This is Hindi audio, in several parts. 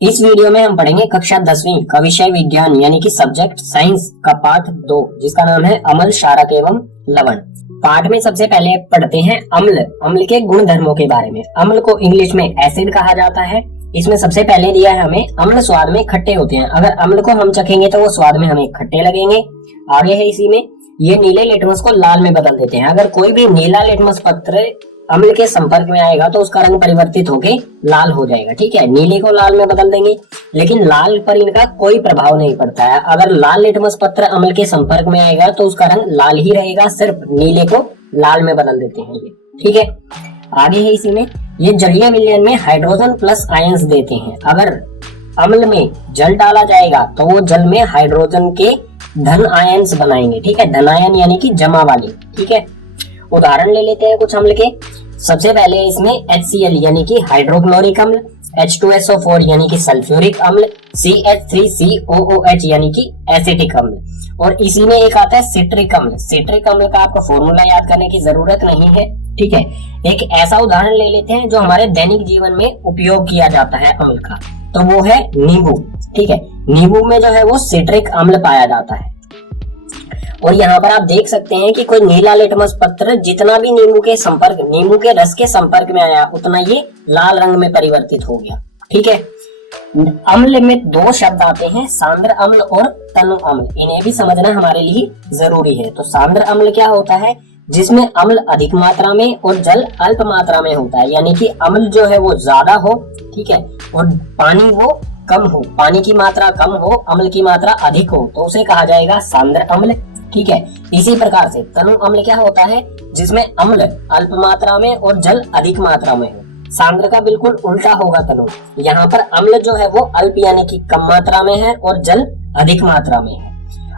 इस वीडियो में हम पढ़ेंगे कक्षा 10वीं का विषय विज्ञान यानी कि सब्जेक्ट साइंस का पाठ 2 जिसका नाम है अम्ल, क्षारक एवं लवण। पाठ में सबसे पहले पढ़ते हैं अम्ल के गुण धर्मों के बारे में। अम्ल को इंग्लिश में एसिड कहा जाता है। इसमें सबसे पहले दिया है हमें अम्ल स्वाद में खट्टे होते हैं। अगर अम्ल को हम चखेंगे तो वो स्वाद में हमें खट्टे लगेंगे। आगे है इसी में ये नीले लिटमस को लाल में बदल देते हैं। अगर कोई भी नीला लिटमस पत्र अम्ल के संपर्क में आएगा तो उसका रंग परिवर्तित होकर लाल हो जाएगा। ठीक है, नीले को लाल में बदल देंगे, लेकिन लाल पर इनका कोई प्रभाव नहीं पड़ता है। अगर लाल लिटमस पत्र अम्ल के संपर्क में आएगा तो उसका रंग लाल ही रहेगा, सिर्फ नीले को लाल में बदल देते हैं ये। ठीक है, आगे है इसी में ये जलीय विलयन में हाइड्रोजन प्लस आयंस देते हैं। अगर अम्ल में जल डाला जाएगा तो वो जल में हाइड्रोजन के धन आयंस बनाएंगे। ठीक है, धन आयन यानी कि जमा वाले। ठीक है, उदाहरण ले लेते हैं कुछ अम्ल के। सबसे पहले इसमें HCl यानी कि हाइड्रोक्लोरिक अम्ल, H2SO4 यानी कि सल्फ्यूरिक अम्ल, CH3COOH यानी कि एसिटिक अम्ल, और इसी में एक आता है सिट्रिक अम्ल। सिट्रिक अम्ल का आपको फॉर्मूला याद करने की जरूरत नहीं है। ठीक है, एक ऐसा उदाहरण ले लेते हैं जो हमारे दैनिक जीवन में उपयोग किया जाता है अम्ल का, तो वो है नींबू। ठीक है, नींबू में जो है वो सिट्रिक अम्ल पाया जाता है। और यहाँ पर आप देख सकते हैं कि कोई नीला लिटमस पत्र जितना भी नींबू के रस के संपर्क में आया उतना ये लाल रंग में परिवर्तित हो गया। ठीक है, अम्ल में दो शब्द आते हैं, सांद्र अम्ल और तनु अम्ल। इन्हें भी समझना हमारे लिए जरूरी है। तो सांद्र अम्ल क्या होता है? जिसमें अम्ल अधिक मात्रा में और जल अल्प मात्रा में होता है, यानी कि अम्ल जो है वो ज्यादा हो, ठीक है, और पानी वो कम हो, पानी की मात्रा कम हो, अम्ल की मात्रा अधिक हो, तो उसे कहा जाएगा सांद्र अम्ल। ठीक है, इसी प्रकार से तनु अम्ल क्या होता है? जिसमें अम्ल अल्प मात्रा में और जल अधिक मात्रा में हो। सांद्र का बिल्कुल उल्टा होगा तनु। यहाँ पर अम्ल जो है वो अल्प यानी कि कम मात्रा में है और जल अधिक मात्रा में है।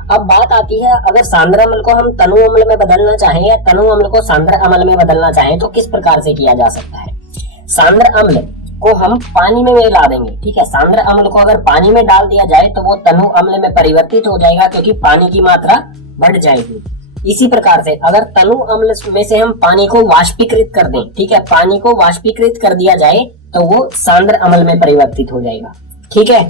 अब बात आती है, अगर सांद्र अम्ल को हम तनु अम्ल में बदलना चाहें या तनु अम्ल को सांद्र अम्ल में बदलना चाहें तो किस प्रकार से किया जा सकता है? सांद्र अम्ल को हम पानी में मिला देंगे। ठीक है, सांद्र अम्ल को अगर पानी में डाल दिया जाए तो वो तनु अम्ल में परिवर्तित हो जाएगा, क्योंकि पानी की मात्रा बढ़ जाएगी। इसी प्रकार से अगर तनु अम्ल में से हम पानी को वाष्पीकृत कर दें, ठीक है, पानी को वाष्पीकृत कर दिया जाए तो वो सांद्र अम्ल में परिवर्तित हो जाएगा। ठीक है,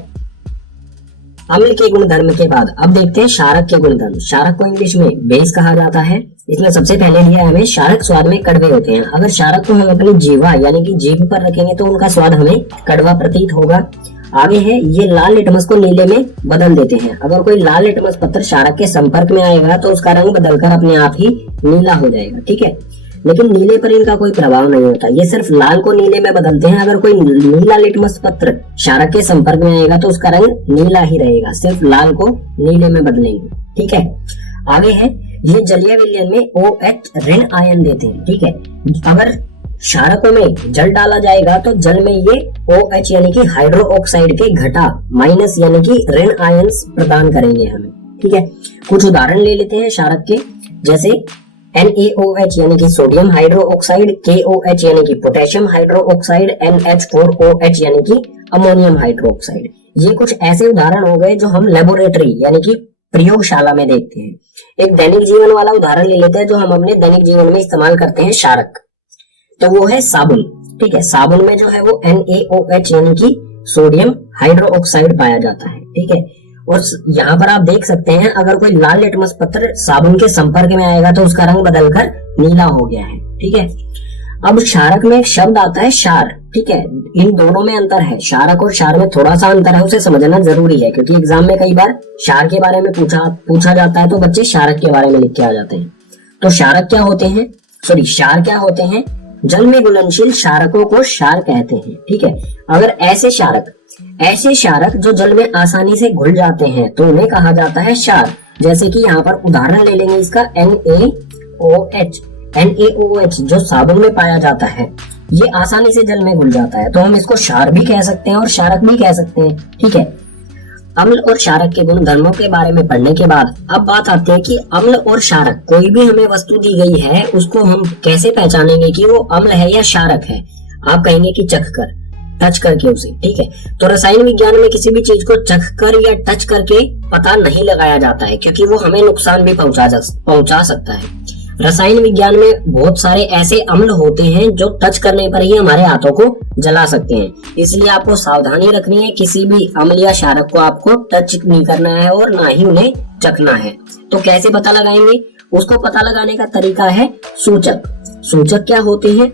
अम्ल के गुणधर्म के बाद अब देखते हैं क्षारक के गुणधर्म। क्षारक को इंग्लिश में बेस कहा जाता है। इसमें सबसे पहले दिया है हमें क्षारक स्वाद में कड़वे होते हैं। अगर क्षारक को हम अपनी जीवा यानी कि जीभ पर रखेंगे तो उनका स्वाद हमें कड़वा प्रतीत होगा। आगे है ये लाल लिटमस को नीले में बदल देते हैं। अगर कोई लाल लिटमस पत्र क्षारक के संपर्क में आएगा तो उसका रंग बदलकर अपने आप ही नीला हो जाएगा। ठीक है, लेकिन नीले पर इनका कोई प्रभाव नहीं होता, ये सिर्फ लाल को नीले में बदलते हैं। अगर कोई नीला लिटमस पत्र क्षारक के संपर्क में आएगा तो उसका रंग नीला ही रहेगा, सिर्फ लाल को नीले में बदलेंगे। ठीक है, आगे है ये जलीय विलयन में OH ऋण आयन देते हैं। ठीक है, अगर क्षारकों में जल डाला जाएगा तो जल में ये OH यानी कि हाइड्रो ऑक्साइड के घटा माइनस यानी कि ऋण आयंस प्रदान करेंगे हमें। ठीक है, कुछ उदाहरण ले लेते हैं क्षारक के, जैसे NaOH यानी कि सोडियम हाइड्रो ऑक्साइड, KOH यानी कि पोटेशियम हाइड्रो ऑक्साइड, NH4OH यानी कि अमोनियम हाइड्रो ऑक्साइड। ये कुछ ऐसे उदाहरण हो गए जो हम लेबोरेटरी यानी कि प्रयोगशाला में देखते हैं। एक दैनिक जीवन वाला उदाहरण ले लेते हैं जो हम अपने दैनिक जीवन में इस्तेमाल करते हैं क्षारक, तो वो है साबुन। ठीक है, साबुन में जो है वो NaOH यानी कि सोडियम हाइड्रो ऑक्साइड पाया जाता है। ठीक है, और यहाँ पर आप देख सकते हैं अगर कोई लाल लिटमस पत्र साबुन के संपर्क में आएगा तो उसका रंग बदलकर नीला हो गया है। ठीक है, अब क्षारक में एक शब्द आता है क्षार। ठीक है, इन दोनों में अंतर है, क्षारक और क्षार में थोड़ा सा अंतर है, उसे समझना जरूरी है, क्योंकि एग्जाम में कई बार क्षार के बारे में पूछा जाता है तो बच्चे क्षारक के बारे में लिख के आ जाते हैं। तो क्षारक क्या होते हैं? क्षार क्या होते हैं? जल में घुलनशील क्षारकों को क्षार कहते हैं। ठीक है, अगर ऐसे क्षारक जो जल में आसानी से घुल जाते हैं तो उन्हें कहा जाता है क्षार। जैसे कि यहाँ पर उदाहरण ले लेंगे इसका NaOH जो साबुन में पाया जाता है, ये आसानी से जल में घुल जाता है, तो हम इसको क्षार भी कह सकते हैं और क्षारक भी कह सकते हैं। ठीक है, अम्ल और क्षारक के गुण धर्मों के बारे में पढ़ने के बाद अब बात आती है कि अम्ल और क्षारक, कोई भी हमें वस्तु दी गई है उसको हम कैसे पहचानेंगे कि वो अम्ल है या क्षारक है? आप कहेंगे कि चख कर, टच करके उसे। ठीक है, तो रसायन विज्ञान में किसी भी चीज को चख कर या टच करके पता नहीं लगाया जाता है, क्योंकि वो हमें नुकसान भी पहुंचा सकता है। रसायन विज्ञान में बहुत सारे ऐसे अम्ल होते हैं जो टच करने पर ही हमारे हाथों को जला सकते हैं, इसलिए आपको सावधानी रखनी है, किसी भी अम्ल या क्षारक को आपको टच नहीं करना है और ना ही उन्हें चखना है। तो कैसे पता लगाएंगे? उसको पता लगाने का तरीका है सूचक। सूचक क्या होते हैं?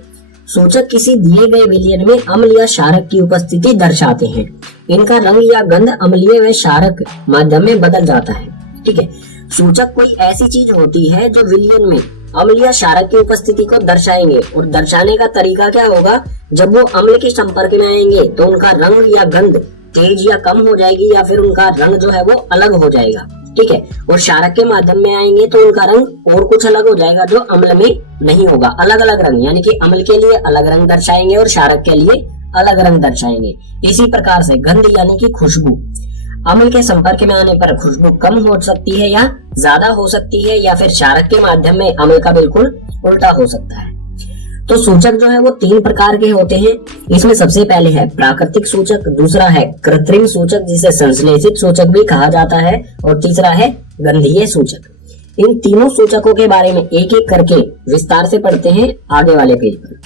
सूचक किसी दिए गए विलयन में अम्ल या क्षारक की उपस्थिति दर्शाते हैं। इनका रंग या गंध अम्लीय व क्षारक माध्यम में बदल जाता है। ठीक है, सूचक कोई ऐसी चीज होती है जो विलयन में अम्ल या क्षारक की उपस्थिति को दर्शाएंगे, और दर्शाने का तरीका क्या होगा? जब वो अम्ल के संपर्क में आएंगे तो उनका रंग या गंध तेज या कम हो जाएगी, या फिर उनका रंग जो है वो अलग हो जाएगा। ठीक है, और क्षारक के माध्यम में आएंगे तो उनका रंग और कुछ अलग हो जाएगा जो अम्ल में नहीं होगा। अलग अलग रंग, यानी कि अम्ल के लिए अलग रंग दर्शाएंगे और क्षारक के लिए अलग रंग दर्शाएंगे। इसी प्रकार से गंध यानी कि खुशबू, अम्ल के संपर्क में आने पर खुशबू कम हो सकती है या ज्यादा हो सकती है, या फिर क्षारक के माध्यम में अम्ल का बिल्कुल उल्टा हो सकता है। तो सूचक जो है वो 3 प्रकार के होते हैं। इसमें सबसे पहले है प्राकृतिक सूचक, दूसरा है कृत्रिम सूचक जिसे संश्लेषित सूचक भी कहा जाता है, और तीसरा है गंधीय सूचक। इन तीनों सूचकों के बारे में एक एक करके विस्तार से पढ़ते हैं आगे वाले पेज पर।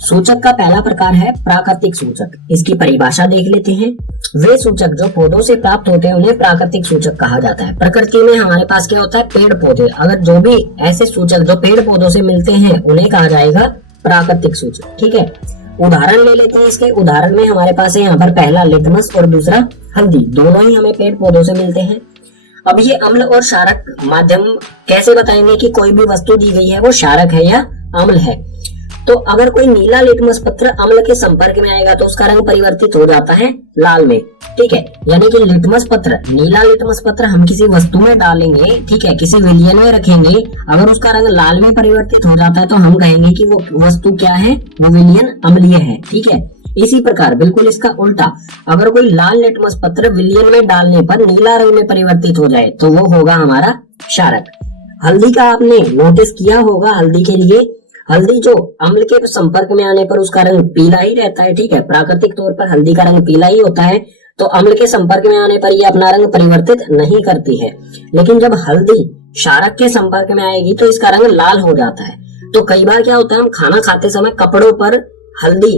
सूचक का पहला प्रकार है प्राकृतिक सूचक। इसकी परिभाषा देख लेते हैं। वे सूचक जो पौधों से प्राप्त होते हैं उन्हें प्राकृतिक सूचक कहा जाता है। प्रकृति में हमारे पास क्या होता है? पेड़ पौधे। अगर जो भी ऐसे सूचक जो पेड़ पौधों से मिलते हैं उन्हें कहा जाएगा प्राकृतिक सूचक। ठीक है, उदाहरण ले लेते हैं। इसके उदाहरण में हमारे पास है यहाँ पर पहला लिटमस और दूसरा हल्दी। दोनों ही हमें पेड़ पौधों से मिलते हैं। अब ये अम्ल और क्षारक माध्यम कैसे बताएंगे कि कोई भी वस्तु दी गई है वो क्षारक है या अम्ल है? तो अगर कोई नीला लिटमस पत्र अम्ल के संपर्क में आएगा तो उसका रंग परिवर्तित हो जाता है लाल में। ठीक है, यानी कि लिटमस पत्र, नीला लिटमस पत्र हम किसी वस्तु में डालेंगे, ठीक है, किसी विलयन में रखेंगे, अगर उसका रंग लाल में परिवर्तित हो जाता है तो हम कहेंगे कि वो वस्तु क्या है? वो विलयन अम्लीय है। ठीक है, इसी प्रकार बिल्कुल इसका उल्टा, अगर कोई लाल लिटमस पत्र विलयन में डालने पर नीला रंग में परिवर्तित हो जाए तो वो होगा हमारा क्षारक। हल्दी का आपने नोटिस किया होगा, हल्दी के लिए हल्दी जो अम्ल के संपर्क में आने पर उसका रंग पीला ही रहता है। ठीक है, प्राकृतिक तौर पर हल्दी का रंग पीला ही होता है, तो अम्ल के संपर्क में आने पर ये अपना रंग परिवर्तित नहीं करती है। लेकिन जब हल्दी क्षारक के संपर्क में आएगी तो इसका रंग लाल हो जाता है। तो कई बार क्या होता है, हम खाना खाते समय कपड़ों पर हल्दी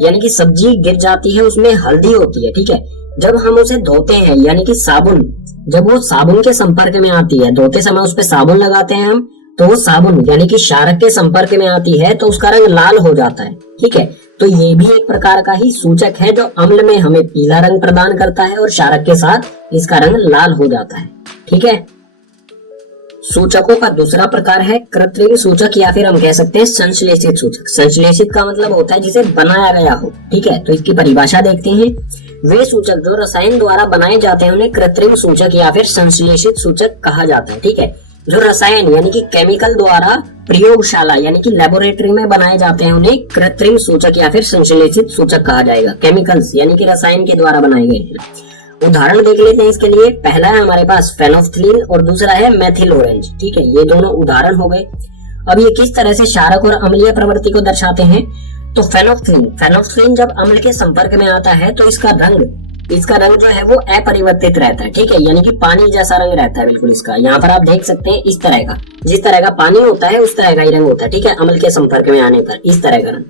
यानी कि सब्जी गिर जाती है, उसमें हल्दी होती है। ठीक है, जब हम उसे धोते हैं यानी कि साबुन, जब वो साबुन के संपर्क में आती है, धोते समय उस पर साबुन लगाते हैं हम, तो वो साबुन यानी कि क्षारक के संपर्क में आती है तो उसका रंग लाल हो जाता है। ठीक है, तो ये भी एक प्रकार का ही सूचक है जो अम्ल में हमें पीला रंग प्रदान करता है और क्षारक के साथ इसका रंग लाल हो जाता है। ठीक है, सूचकों का दूसरा प्रकार है कृत्रिम सूचक, या फिर हम कह सकते हैं संश्लेषित सूचक। संश्लेषित का मतलब होता है जिसे बनाया गया हो। ठीक है, तो इसकी परिभाषा देखते हैं। वे सूचक जो रसायन द्वारा बनाए जाते हैं उन्हें कृत्रिम सूचक या फिर संश्लेषित सूचक कहा जाता है। ठीक है, जो रसायन यानी कि केमिकल द्वारा प्रयोगशाला यानी कि लेबोरेटरी में बनाए जाते हैं उन्हें कृत्रिम सूचक या फिर संश्लेषित सूचक कहा जाएगा। केमिकल्स यानी कि रसायन के द्वारा बनाए गए हैं। उदाहरण देख लेते हैं इसके लिए। पहला है हमारे पास फेनोफ्थलीन और दूसरा है मेथिल ऑरेंज। ठीक है, ये दोनों उदाहरण हो गए। अब ये किस तरह से क्षारक और अम्लीय प्रवृत्ति को दर्शाते हैं? तो फेनोफ्थलीन जब अम्ल के संपर्क में आता है तो इसका रंग जो है वो अपरिवर्तित रहता है। ठीक है, यानी कि पानी जैसा रंग रहता है बिल्कुल इसका। यहाँ पर आप देख सकते हैं इस तरह का, जिस तरह का पानी होता है उस तरह का ही रंग होता है। ठीक है, अम्ल के संपर्क में आने पर इस तरह का रंग।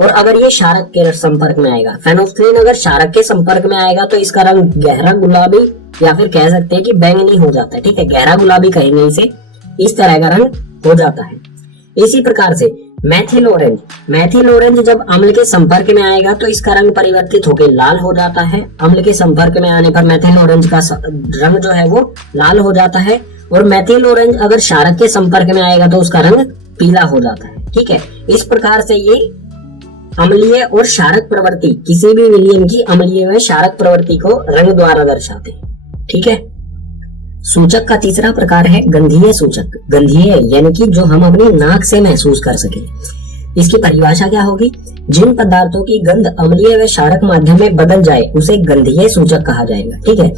और अगर ये क्षारक के संपर्क में आएगा, फेनोफ्थलीन अगर क्षारक के संपर्क में आएगा तो इसका रंग गहरा गुलाबी या फिर कह सकते हैं कि बैंगनी हो जाता है। ठीक है, गहरा गुलाबी कहेंगे इसे, इस तरह का रंग हो जाता है। इसी प्रकार से मेथिल ऑरेंज जब अम्ल के संपर्क में आएगा तो इसका रंग परिवर्तित होकर लाल हो जाता है। अम्ल के संपर्क में आने पर मेथिल ऑरेंज का रंग जो है वो लाल हो जाता है। और मेथिल ऑरेंज अगर क्षारक के संपर्क में आएगा तो उसका रंग पीला हो जाता है। ठीक है, इस प्रकार से ये अम्लीय और क्षारक प्रवृत्ति, किसी भी विलयन की अम्लीय व क्षारक प्रवृत्ति को रंग द्वारा दर्शाते हैं। ठीक है, सूचक का तीसरा प्रकार है गंधीय सूचक। गंधीय यानी कि जो हम अपनी नाक से महसूस कर सके। इसकी परिभाषा क्या होगी? जिन पदार्थों की गंध अम्लीय व क्षारक माध्यम में बदल जाए उसे गंधीय सूचक कहा जाएगा। ठीक है,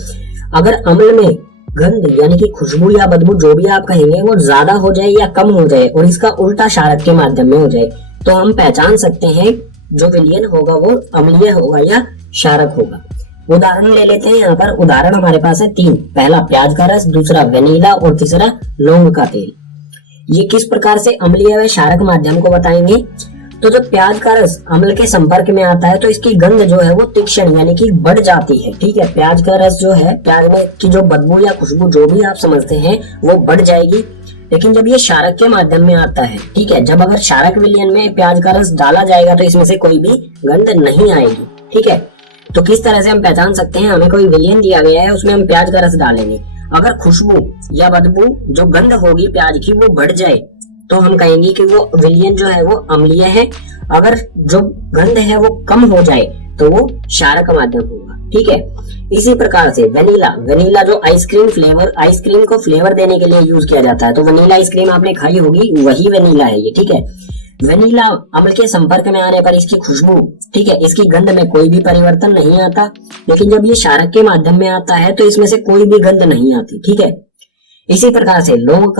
अगर अम्ल में गंध यानी कि खुशबू या बदबू जो भी आप कहेंगे वो ज्यादा हो जाए या कम हो जाए और इसका उल्टा क्षारक के माध्यम में हो जाए तो हम पहचान सकते हैं जो विलयन होगा वो अम्लीय होगा या क्षारक होगा। उदाहरण ले लेते हैं। यहाँ पर उदाहरण हमारे पास है 3। पहला प्याज का रस, दूसरा वेनिला और तीसरा लौंग का तेल। ये किस प्रकार से अम्लीय व क्षारक माध्यम को बताएंगे। तो जब प्याज का रस अम्ल के संपर्क में आता है तो इसकी गंध जो है वो तीक्ष्ण यानी कि बढ़ जाती है। ठीक है, प्याज का रस जो है, प्याज में की जो बदबू या खुशबू जो भी आप समझते हैं वो बढ़ जाएगी। लेकिन जब ये क्षारक के माध्यम में आता है, ठीक है, जब अगर क्षारक विलयन में प्याज का रस डाला जाएगा तो इसमें से कोई भी गंध नहीं आएगी। ठीक है, तो किस तरह से हम पहचान सकते हैं, हमें कोई विलयन दिया गया है, उसमें हम प्याज का रस डालेंगे, अगर खुशबू या बदबू जो गंध होगी प्याज की वो बढ़ जाए तो हम कहेंगे कि वो विलयन जो है वो अम्लीय है। अगर जो गंध है वो कम हो जाए तो वो क्षारक माध्यम होगा। ठीक है, इसी प्रकार से वनीला जो आइसक्रीम को फ्लेवर देने के लिए यूज किया जाता है, तो वनीला आइसक्रीम आपने खाई होगी, वही वनीला है ये। ठीक है, वनीला अम्ल के संपर्क में आने पर इसकी खुशबू, ठीक है, इसकी गंध में कोई भी परिवर्तन नहीं आता। लेकिन जब ये क्षारक के माध्यम में आता है तो इसमें से कोई भी गंध नहीं आती। ठीक है, इसी प्रकार से लौंग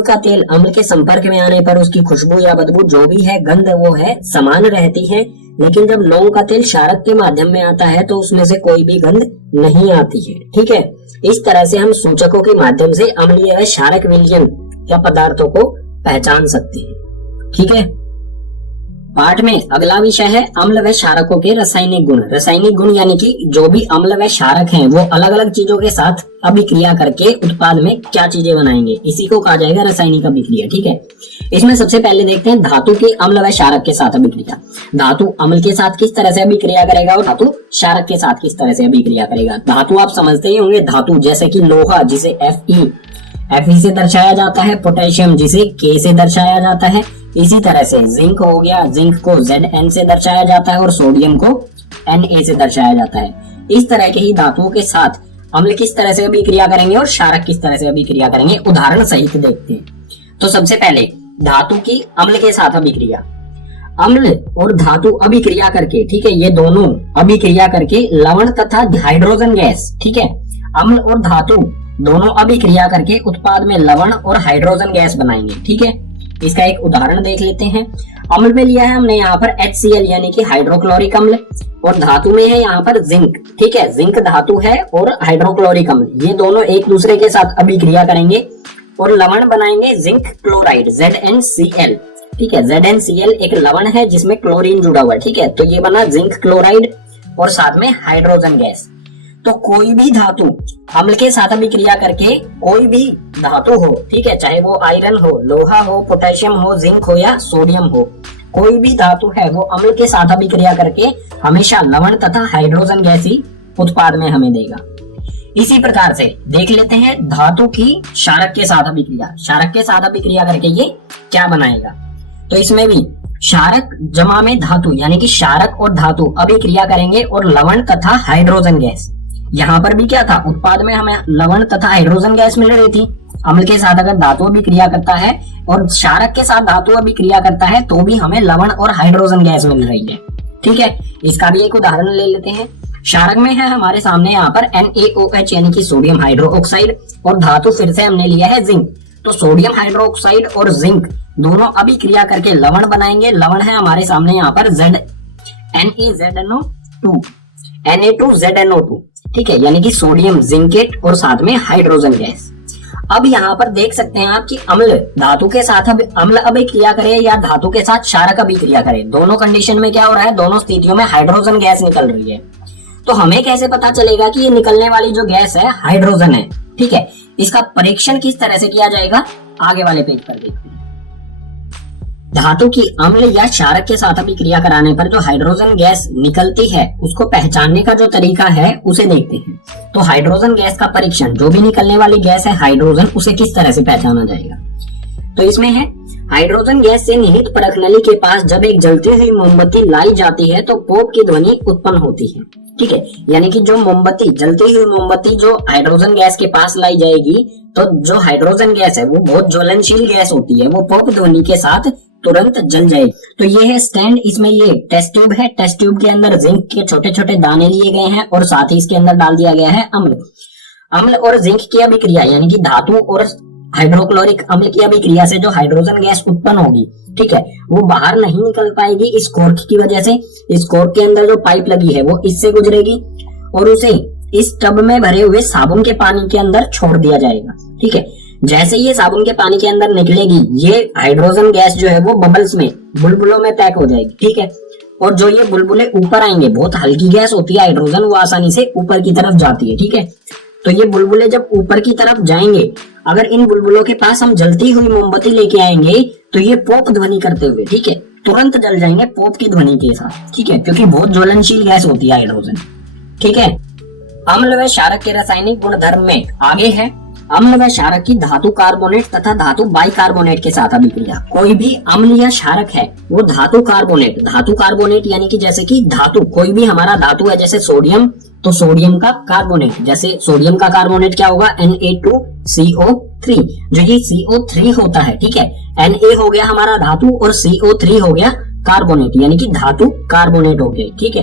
का तेल अम्ल के संपर्क में आने पर उसकी खुशबू या बदबू जो भी है, गंध वो है समान रहती है। लेकिन जब लौंग का तेल क्षारक के माध्यम में आता है तो उसमें से कोई भी गंध नहीं आती है। ठीक है, इस तरह से हम सूचकों के माध्यम से अम्लीय व क्षारक विलयन या पदार्थों को पहचान सकते हैं। ठीक है, पाठ में अगला विषय है अम्ल व क्षारकों के रासायनिक गुण यानी कि जो भी अम्ल व क्षारक हैं वो अलग अलग चीजों के साथ अभिक्रिया करके उत्पाद में क्या चीजें बनाएंगे, इसी को कहा जाएगा रासायनिक अभिक्रिया। ठीक है, इसमें सबसे पहले देखते हैं धातु की अम्ल व क्षारक के साथ अभिक्रिया। धातु अम्ल के साथ किस तरह से अभिक्रिया करेगा और धातु क्षारक के साथ किस तरह से अभिक्रिया करेगा। धातु आप समझते ही होंगे, धातु जैसे कि लोहा जिसे Fe से दर्शाया जाता है, पोटेशियम जिसे K से दर्शाया जाता है। इसी तरह से जिंक हो गया, जिंक को Zn से दर्शाया जाता है और सोडियम को Na से दर्शाया जाता है। इस तरह के ही धातुओं के साथ अम्ल किस तरह से अभिक्रिया करेंगे और क्षारक किस तरह से अभिक्रिया करेंगे, उदाहरण सहित देखते हैं। तो सबसे पहले धातु की अम्ल के साथ अभिक्रिया। अम्ल और धातु अभिक्रिया करके, ठीक है, ये दोनों अभिक्रिया करके लवण तथा हाइड्रोजन गैस, ठीक है, अम्ल और धातु दोनों अभिक्रिया करके उत्पाद में लवण और हाइड्रोजन गैस बनाएंगे। ठीक है, इसका एक उदाहरण देख लेते हैं। अम्ल में लिया है हमने यहाँ पर HCl यानी कि हाइड्रोक्लोरिक अम्ल, और धातु में है यहाँ पर जिंक। ठीक है, जिंक धातु है और हाइड्रोक्लोरिक अम्ल, ये दोनों एक दूसरे के साथ अभिक्रिया करेंगे और लवण बनाएंगे जिंक क्लोराइड ZnCl। ठीक है, ZnCl एक लवण है जिसमें क्लोरीन जुड़ा हुआ है। ठीक है, तो ये बना जिंक क्लोराइड और साथ में हाइड्रोजन गैस। तो कोई भी धातु अम्ल के साथ अभिक्रिया करके, कोई भी धातु हो, ठीक है, चाहे वो आयरन हो, लोहा हो, पोटेशियम हो, जिंक हो या सोडियम हो, कोई भी धातु है वो अम्ल के साथ अभिक्रिया करके हमेशा लवण तथा हाइड्रोजन गैस ही उत्पाद में हमें देगा। इसी प्रकार से देख लेते हैं धातु की क्षारक के साथ अभिक्रिया। क्षारक के साथ अभिक्रिया करके ये क्या बनाएगा, तो इसमें भी क्षारक जमा में धातु यानी कि क्षारक और धातु अभिक्रिया करेंगे और लवण तथा हाइड्रोजन गैस। यहाँ पर भी क्या था, उत्पाद में हमें लवण तथा हाइड्रोजन गैस मिल रही थी। अम्ल के साथ अगर धातु अभिक्रिया करता है और क्षारक के साथ धातु अभिक्रिया करता है तो भी हमें लवण और हाइड्रोजन गैस मिल रही है। ठीक है, इसका भी एक उदाहरण ले लेते हैं। क्षारक में है हमारे सामने यहाँ पर NaOH यानी कि सोडियम हाइड्रोक्साइड, और धातु फिर से हमने लिया है जिंक। तो सोडियम हाइड्रोक्साइड और जिंक दोनों अभिक्रिया करके लवण बनाएंगे। लवण है हमारे सामने यहाँ पर Na2ZNO2। ठीक है, यानी कि सोडियम जिंकेट और साथ में हाइड्रोजन गैस। अब यहाँ पर देख सकते हैं आप कि अम्ल धातु के साथ अम्ल अभिक्रिया करे या धातु के साथ क्षारक अभिक्रिया करे, दोनों कंडीशन में क्या हो रहा है, दोनों स्थितियों में हाइड्रोजन गैस निकल रही है। तो हमें कैसे पता चलेगा कि ये निकलने वाली जो गैस है हाइड्रोजन है। ठीक है, इसका परीक्षण किस तरह से किया जाएगा, आगे वाले पेज पर देखते हैं। धातु की अम्ल या क्षारक के साथ अभिक्रिया कराने पर जो हाइड्रोजन गैस निकलती है उसको पहचानने का जो तरीका है उसे देखते हैं। तो हाइड्रोजन गैस का परीक्षण, जो भी निकलने वाली गैस है हाइड्रोजन, उसे किस तरह से पहचाना जाएगा। तो इसमें है हाइड्रोजन गैस से निहित परख नली के पास जब एक जलती हुई मोमबत्ती लाई जाती है तो पोप की ध्वनि उत्पन्न होती है। ठीक है, यानी कि जो मोमबत्ती, जलती हुई मोमबत्ती जो हाइड्रोजन गैस के पास लाई जाएगी तो जो हाइड्रोजन गैस है वो बहुत ज्वलनशील गैस होती है, वो पोप ध्वनि के साथ तुरंत जल जाएगी। तो ये है स्टैंड, इसमें ये टेस्ट ट्यूब है। टेस्ट ट्यूब के अंदर जिंक के छोटे छोटे दाने लिए गए हैं और साथ ही इसके अंदर डाल दिया गया है अम्ल। अम्ल और जिंक की अभिक्रिया यानी कि धातु और हाइड्रोक्लोरिक अम्ल की अभिक्रिया से जो हाइड्रोजन गैस उत्पन्न होगी, ठीक है, वो बाहर नहीं निकल पाएगी इस कॉर्क की वजह से। इस कॉर्क के अंदर जो पाइप लगी है वो इससे गुजरेगी और उसे इस टब में भरे हुए साबुन के पानी के अंदर छोड़ दिया जाएगा। ठीक है, जैसे ये साबुन के पानी के अंदर निकलेगी, ये हाइड्रोजन गैस जो है वो बबल्स में, बुलबुलों में पैक हो जाएगी, ठीक है। और जो ये बुलबुले ऊपर आएंगे, बहुत हल्की गैस होती है हाइड्रोजन, वो आसानी से ऊपर की तरफ जाती है, ठीक है। तो ये बुलबुले जब ऊपर की तरफ जाएंगे, अगर इन बुलबुलों के पास हम जलती हुई मोमबत्ती लेके आएंगे तो ये पॉप ध्वनि करते हुए, ठीक है, तुरंत जल जाएंगे पॉप की ध्वनि के साथ, ठीक है, क्योंकि बहुत ज्वलनशील गैस होती है हाइड्रोजन, ठीक है। अम्ल व क्षारक के रासायनिक गुणधर्म में आगे है, अम्ल व क्षारक की धातु कार्बोनेट तथा धातु बाइकार्बोनेट के साथ अभिक्रिया। कोई भी अम्ल या क्षारक है वो धातु कार्बोनेट यानी कि जैसे कि धातु, कोई भी हमारा धातु है जैसे सोडियम, तो सोडियम का कार्बोनेट, जैसे सोडियम का कार्बोनेट क्या होगा, Na2CO3, जो ये CO3 होता है, ठीक है। Na हो गया हमारा धातु और CO3 हो गया कार्बोनेट, यानी कि धातु कार्बोनेट हो गया, ठीक है।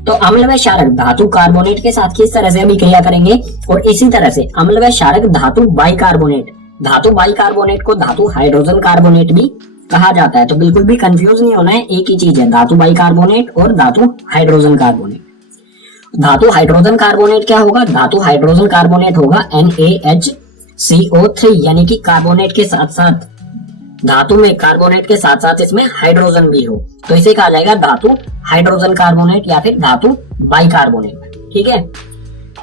तो अम्ल व क्षारक धातु कार्बोनेट के साथ किस तरह से अभिक्रिया करेंगे, और इसी तरह से अम्ल व क्षारक धातु बाइकार्बोनेट को धातु हाइड्रोजन कार्बोनेट भी कहा जाता है। तो बिल्कुल भी कंफ्यूज नहीं होना है, एक ही चीज है धातु बाइकार्बोनेट और धातु हाइड्रोजन कार्बोनेट। धातु हाइड्रोजन कार्बोनेट क्या होगा, धातु हाइड्रोजन कार्बोनेट होगा NaHCO3, यानी कि कार्बोनेट के साथ साथ, धातु में कार्बोनेट के साथ साथ इसमें हाइड्रोजन भी हो, तो इसे कहा जाएगा धातु हाइड्रोजन कार्बोनेट या फिर धातु बाइकार्बोनेट, ठीक है।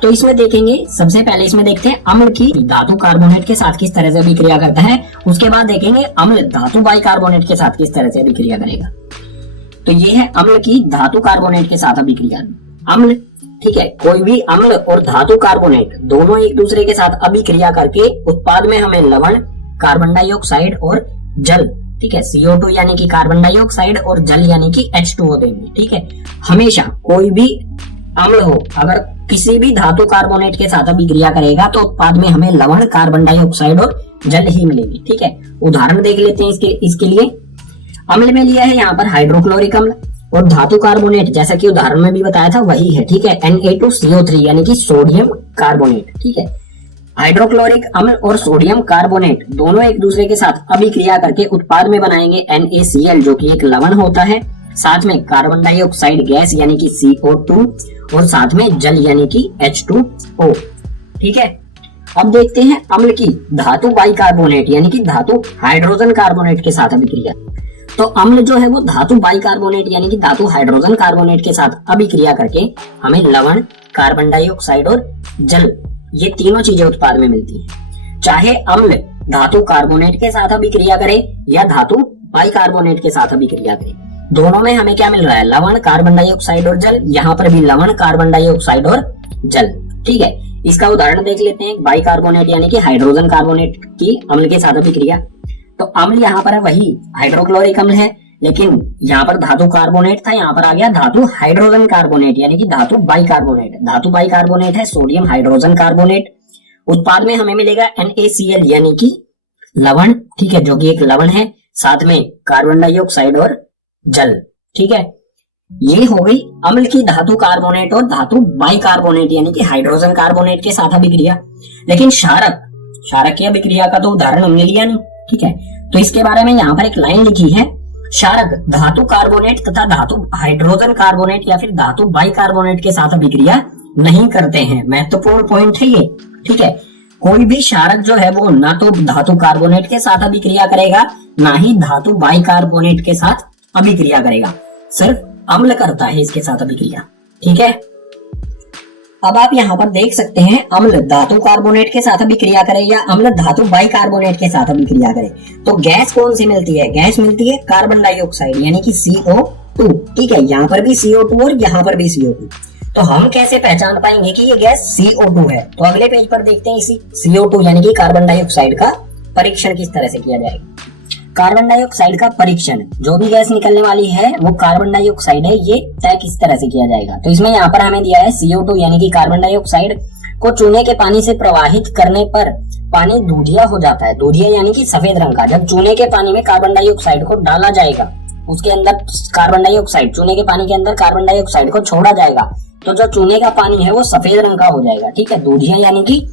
तो इसमें देखेंगे, सबसे पहले इसमें देखते हैं अम्ल की धातु कार्बोनेट के साथ किस तरह से अभिक्रिया करता है, उसके बाद देखेंगे अम्ल धातु बाइकार्बोनेट के साथ किस तरह से अभिक्रिया करेगा। तो ये है अम्ल की धातु कार्बोनेट के साथ अभिक्रिया। अम्ल, ठीक है, कोई भी अम्ल और धातु कार्बोनेट दोनों एक दूसरे के साथ अभिक्रिया करके उत्पाद में हमें लवण, कार्बन डाइऑक्साइड और जल, ठीक है, CO2 यानी कि कार्बन डाइऑक्साइड और जल यानी कि H2O देंगे, ठीक है। हमेशा कोई भी अम्ल हो, अगर किसी भी धातु कार्बोनेट के साथ अभिक्रिया करेगा तो उत्पाद में हमें लवण, कार्बन डाइऑक्साइड और जल ही मिलेगी, ठीक है। उदाहरण देख लेते हैं इसके लिए। अम्ल में लिया है यहाँ पर हाइड्रोक्लोरिक अम्ल, और धातु कार्बोनेट जैसा कि उदाहरण में भी बताया था वही है, ठीक है, Na2CO3 यानी कि सोडियम कार्बोनेट, ठीक है। हाइड्रोक्लोरिक अम्ल और सोडियम कार्बोनेट दोनों एक दूसरे के साथ अभिक्रिया करके उत्पाद में बनाएंगे NaCl, जो कि एक लवण होता है, साथ में कार्बन डाइऑक्साइड गैस यानी कि CO2 और साथ में जल यानी कि H2O, ठीक है। अब देखते हैं अम्ल की धातु बाइकार्बोनेट यानी कि धातु हाइड्रोजन कार्बोनेट के साथ अभिक्रिया। तो अम्ल जो है वो धातु बाइकार्बोनेट यानी कि धातु हाइड्रोजन कार्बोनेट के साथ अभिक्रिया करके हमें लवण, कार्बन डाइऑक्साइड और जल, ये तीनों चीजें उत्पाद में मिलती हैं। चाहे अम्ल धातु कार्बोनेट के साथ अभिक्रिया करे या धातु बाइकार्बोनेट के साथ अभिक्रिया करे, दोनों में हमें क्या मिल रहा है, लवण, कार्बन डाइऑक्साइड और जल। यहाँ पर भी लवण, कार्बन डाइऑक्साइड और जल, ठीक है। इसका उदाहरण देख लेते हैं, बाइकार्बोनेट यानी कि हाइड्रोजन कार्बोनेट की अम्ल के साथ अभिक्रिया। तो अम्ल यहाँ पर है वही हाइड्रोक्लोरिक अम्ल है, लेकिन यहाँ पर धातु कार्बोनेट था, यहाँ पर आ गया धातु हाइड्रोजन कार्बोनेट यानी कि धातु बाइकार्बोनेट। धातु बाइकार्बोनेट है सोडियम हाइड्रोजन कार्बोनेट। उत्पाद में हमें मिलेगा NaCl यानी कि लवण, ठीक है, जो कि एक लवण है, साथ में कार्बन डाइऑक्साइड और जल, ठीक है। ये हो गई अम्ल की धातु कार्बोनेट और धातु बाइकार्बोनेट यानी कि हाइड्रोजन कार्बोनेट के साथ अभिक्रिया। लेकिन क्षारक की अभिक्रिया का तो उदाहरण हमने लिया नहीं, ठीक है। तो इसके बारे में यहाँ पर एक लाइन लिखी है, क्षारक धातु कार्बोनेट तथा धातु हाइड्रोजन कार्बोनेट या फिर धातु बाइकार्बोनेट के साथ अभिक्रिया नहीं करते हैं। महत्वपूर्ण पॉइंट है ये, ठीक है। कोई भी क्षारक जो है वो ना तो धातु कार्बोनेट के साथ अभिक्रिया करेगा, ना ही धातु बाइकार्बोनेट के साथ अभिक्रिया करेगा, सिर्फ अम्ल करता है इसके साथ अभिक्रिया, ठीक है। अब आप यहाँ पर देख सकते हैं, अम्ल धातु कार्बोनेट के साथ अभिक्रिया करे या अम्ल धातु बाइकार्बोनेट के साथ अभिक्रिया करे तो गैस कौन सी मिलती है, गैस मिलती है कार्बन डाइऑक्साइड यानी कि CO2, ठीक है। यहाँ पर भी CO2 और यहाँ पर भी CO2। तो हम कैसे पहचान पाएंगे कि ये गैस CO2 है, तो अगले पेज पर देखते हैं इसी CO2 यानी कि कार्बन डाइऑक्साइड का परीक्षण किस तरह से किया जाएगा। कार्बन डाइऑक्साइड का परीक्षण, जो भी गैस निकलने वाली है वो कार्बन डाइऑक्साइड है, ये तय किस तरह से किया जाएगा। तो इसमें यहाँ पर हमें दिया है CO2 यानी कि कार्बन डाइऑक्साइड को चूने के पानी से प्रवाहित करने पर पानी दूधिया हो जाता है। दूधिया यानी कि सफेद रंग का। जब चूने के पानी में कार्बन डाइऑक्साइड को डाला जाएगा, उसके अंदर कार्बन डाइऑक्साइड, चूने के पानी के अंदर कार्बन डाइऑक्साइड को छोड़ा जाएगा, तो जो चूने का पानी है वो सफेद रंग का हो जाएगा, ठीक है। दूधिया यानी कि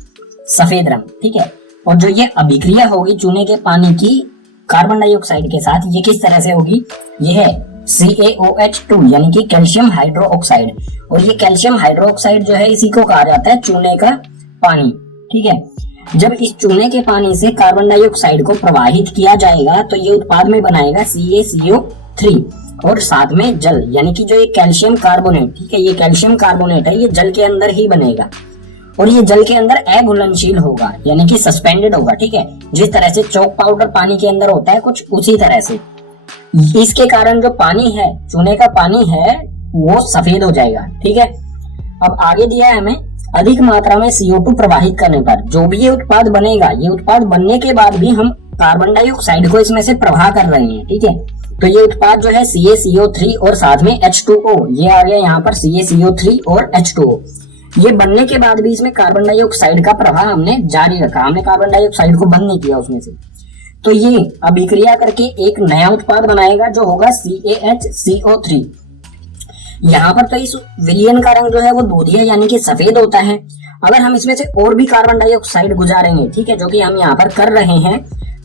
सफेद रंग, ठीक है। और जो ये अभिक्रिया होगी चूने के पानी की कार्बन डाइऑक्साइड के साथ, ये किस तरह से होगी, ये है CaOH2 यानी कि कैल्शियम हाइड्रोक्साइड। और ये कैल्शियम हाइड्रोक्साइड जो है इसी को कहा जाता है चूने का पानी, ठीक है। जब इस चूने के पानी से कार्बन डाइऑक्साइड को प्रवाहित किया जाएगा तो ये उत्पाद में बनाएगा CaCO3 और साथ में जल, यानी कि जो ये कैल्शियम कार्बोनेट, ठीक है, ये कैल्शियम कार्बोनेट है, ये जल के अंदर ही बनेगा और ये जल के अंदर अघुलनशील होगा, यानी कि सस्पेंडेड होगा, ठीक है। जिस तरह से चौक पाउडर पानी के अंदर होता है, कुछ उसी तरह से इसके कारण जो पानी है, चूने का पानी है, वो सफेद हो जाएगा, ठीक है। अब आगे दिया है हमें, अधिक मात्रा में CO2 प्रवाहित करने पर जो भी ये उत्पाद बनेगा, ये उत्पाद बनने के बाद भी हम कार्बन डाइऑक्साइड को इसमें से प्रवाह कर रहे हैं, ठीक है। तो ये उत्पाद जो है CaCO3 और साथ में H2O, ये आ गया यहाँ पर CaCO3 और H2O। ये बनने के बाद भी इसमें कार्बन डाइऑक्साइड का प्रवाह हमने जारी रखा, हमने कार्बन डाइऑक्साइड को बंद नहीं किया उसमें से। तो ये अभिक्रिया करके एक नया उत्पाद बनाएगा जो होगा CaHCO3। यहाँ पर तो इस विलयन का रंग जो है वो दूधिया यानी कि सफेद होता है। अगर हम इसमें से और भी कार्बन डाइऑक्साइड गुजारेंगे, ठीक है, जो कि हम यहाँ पर कर रहे हैं,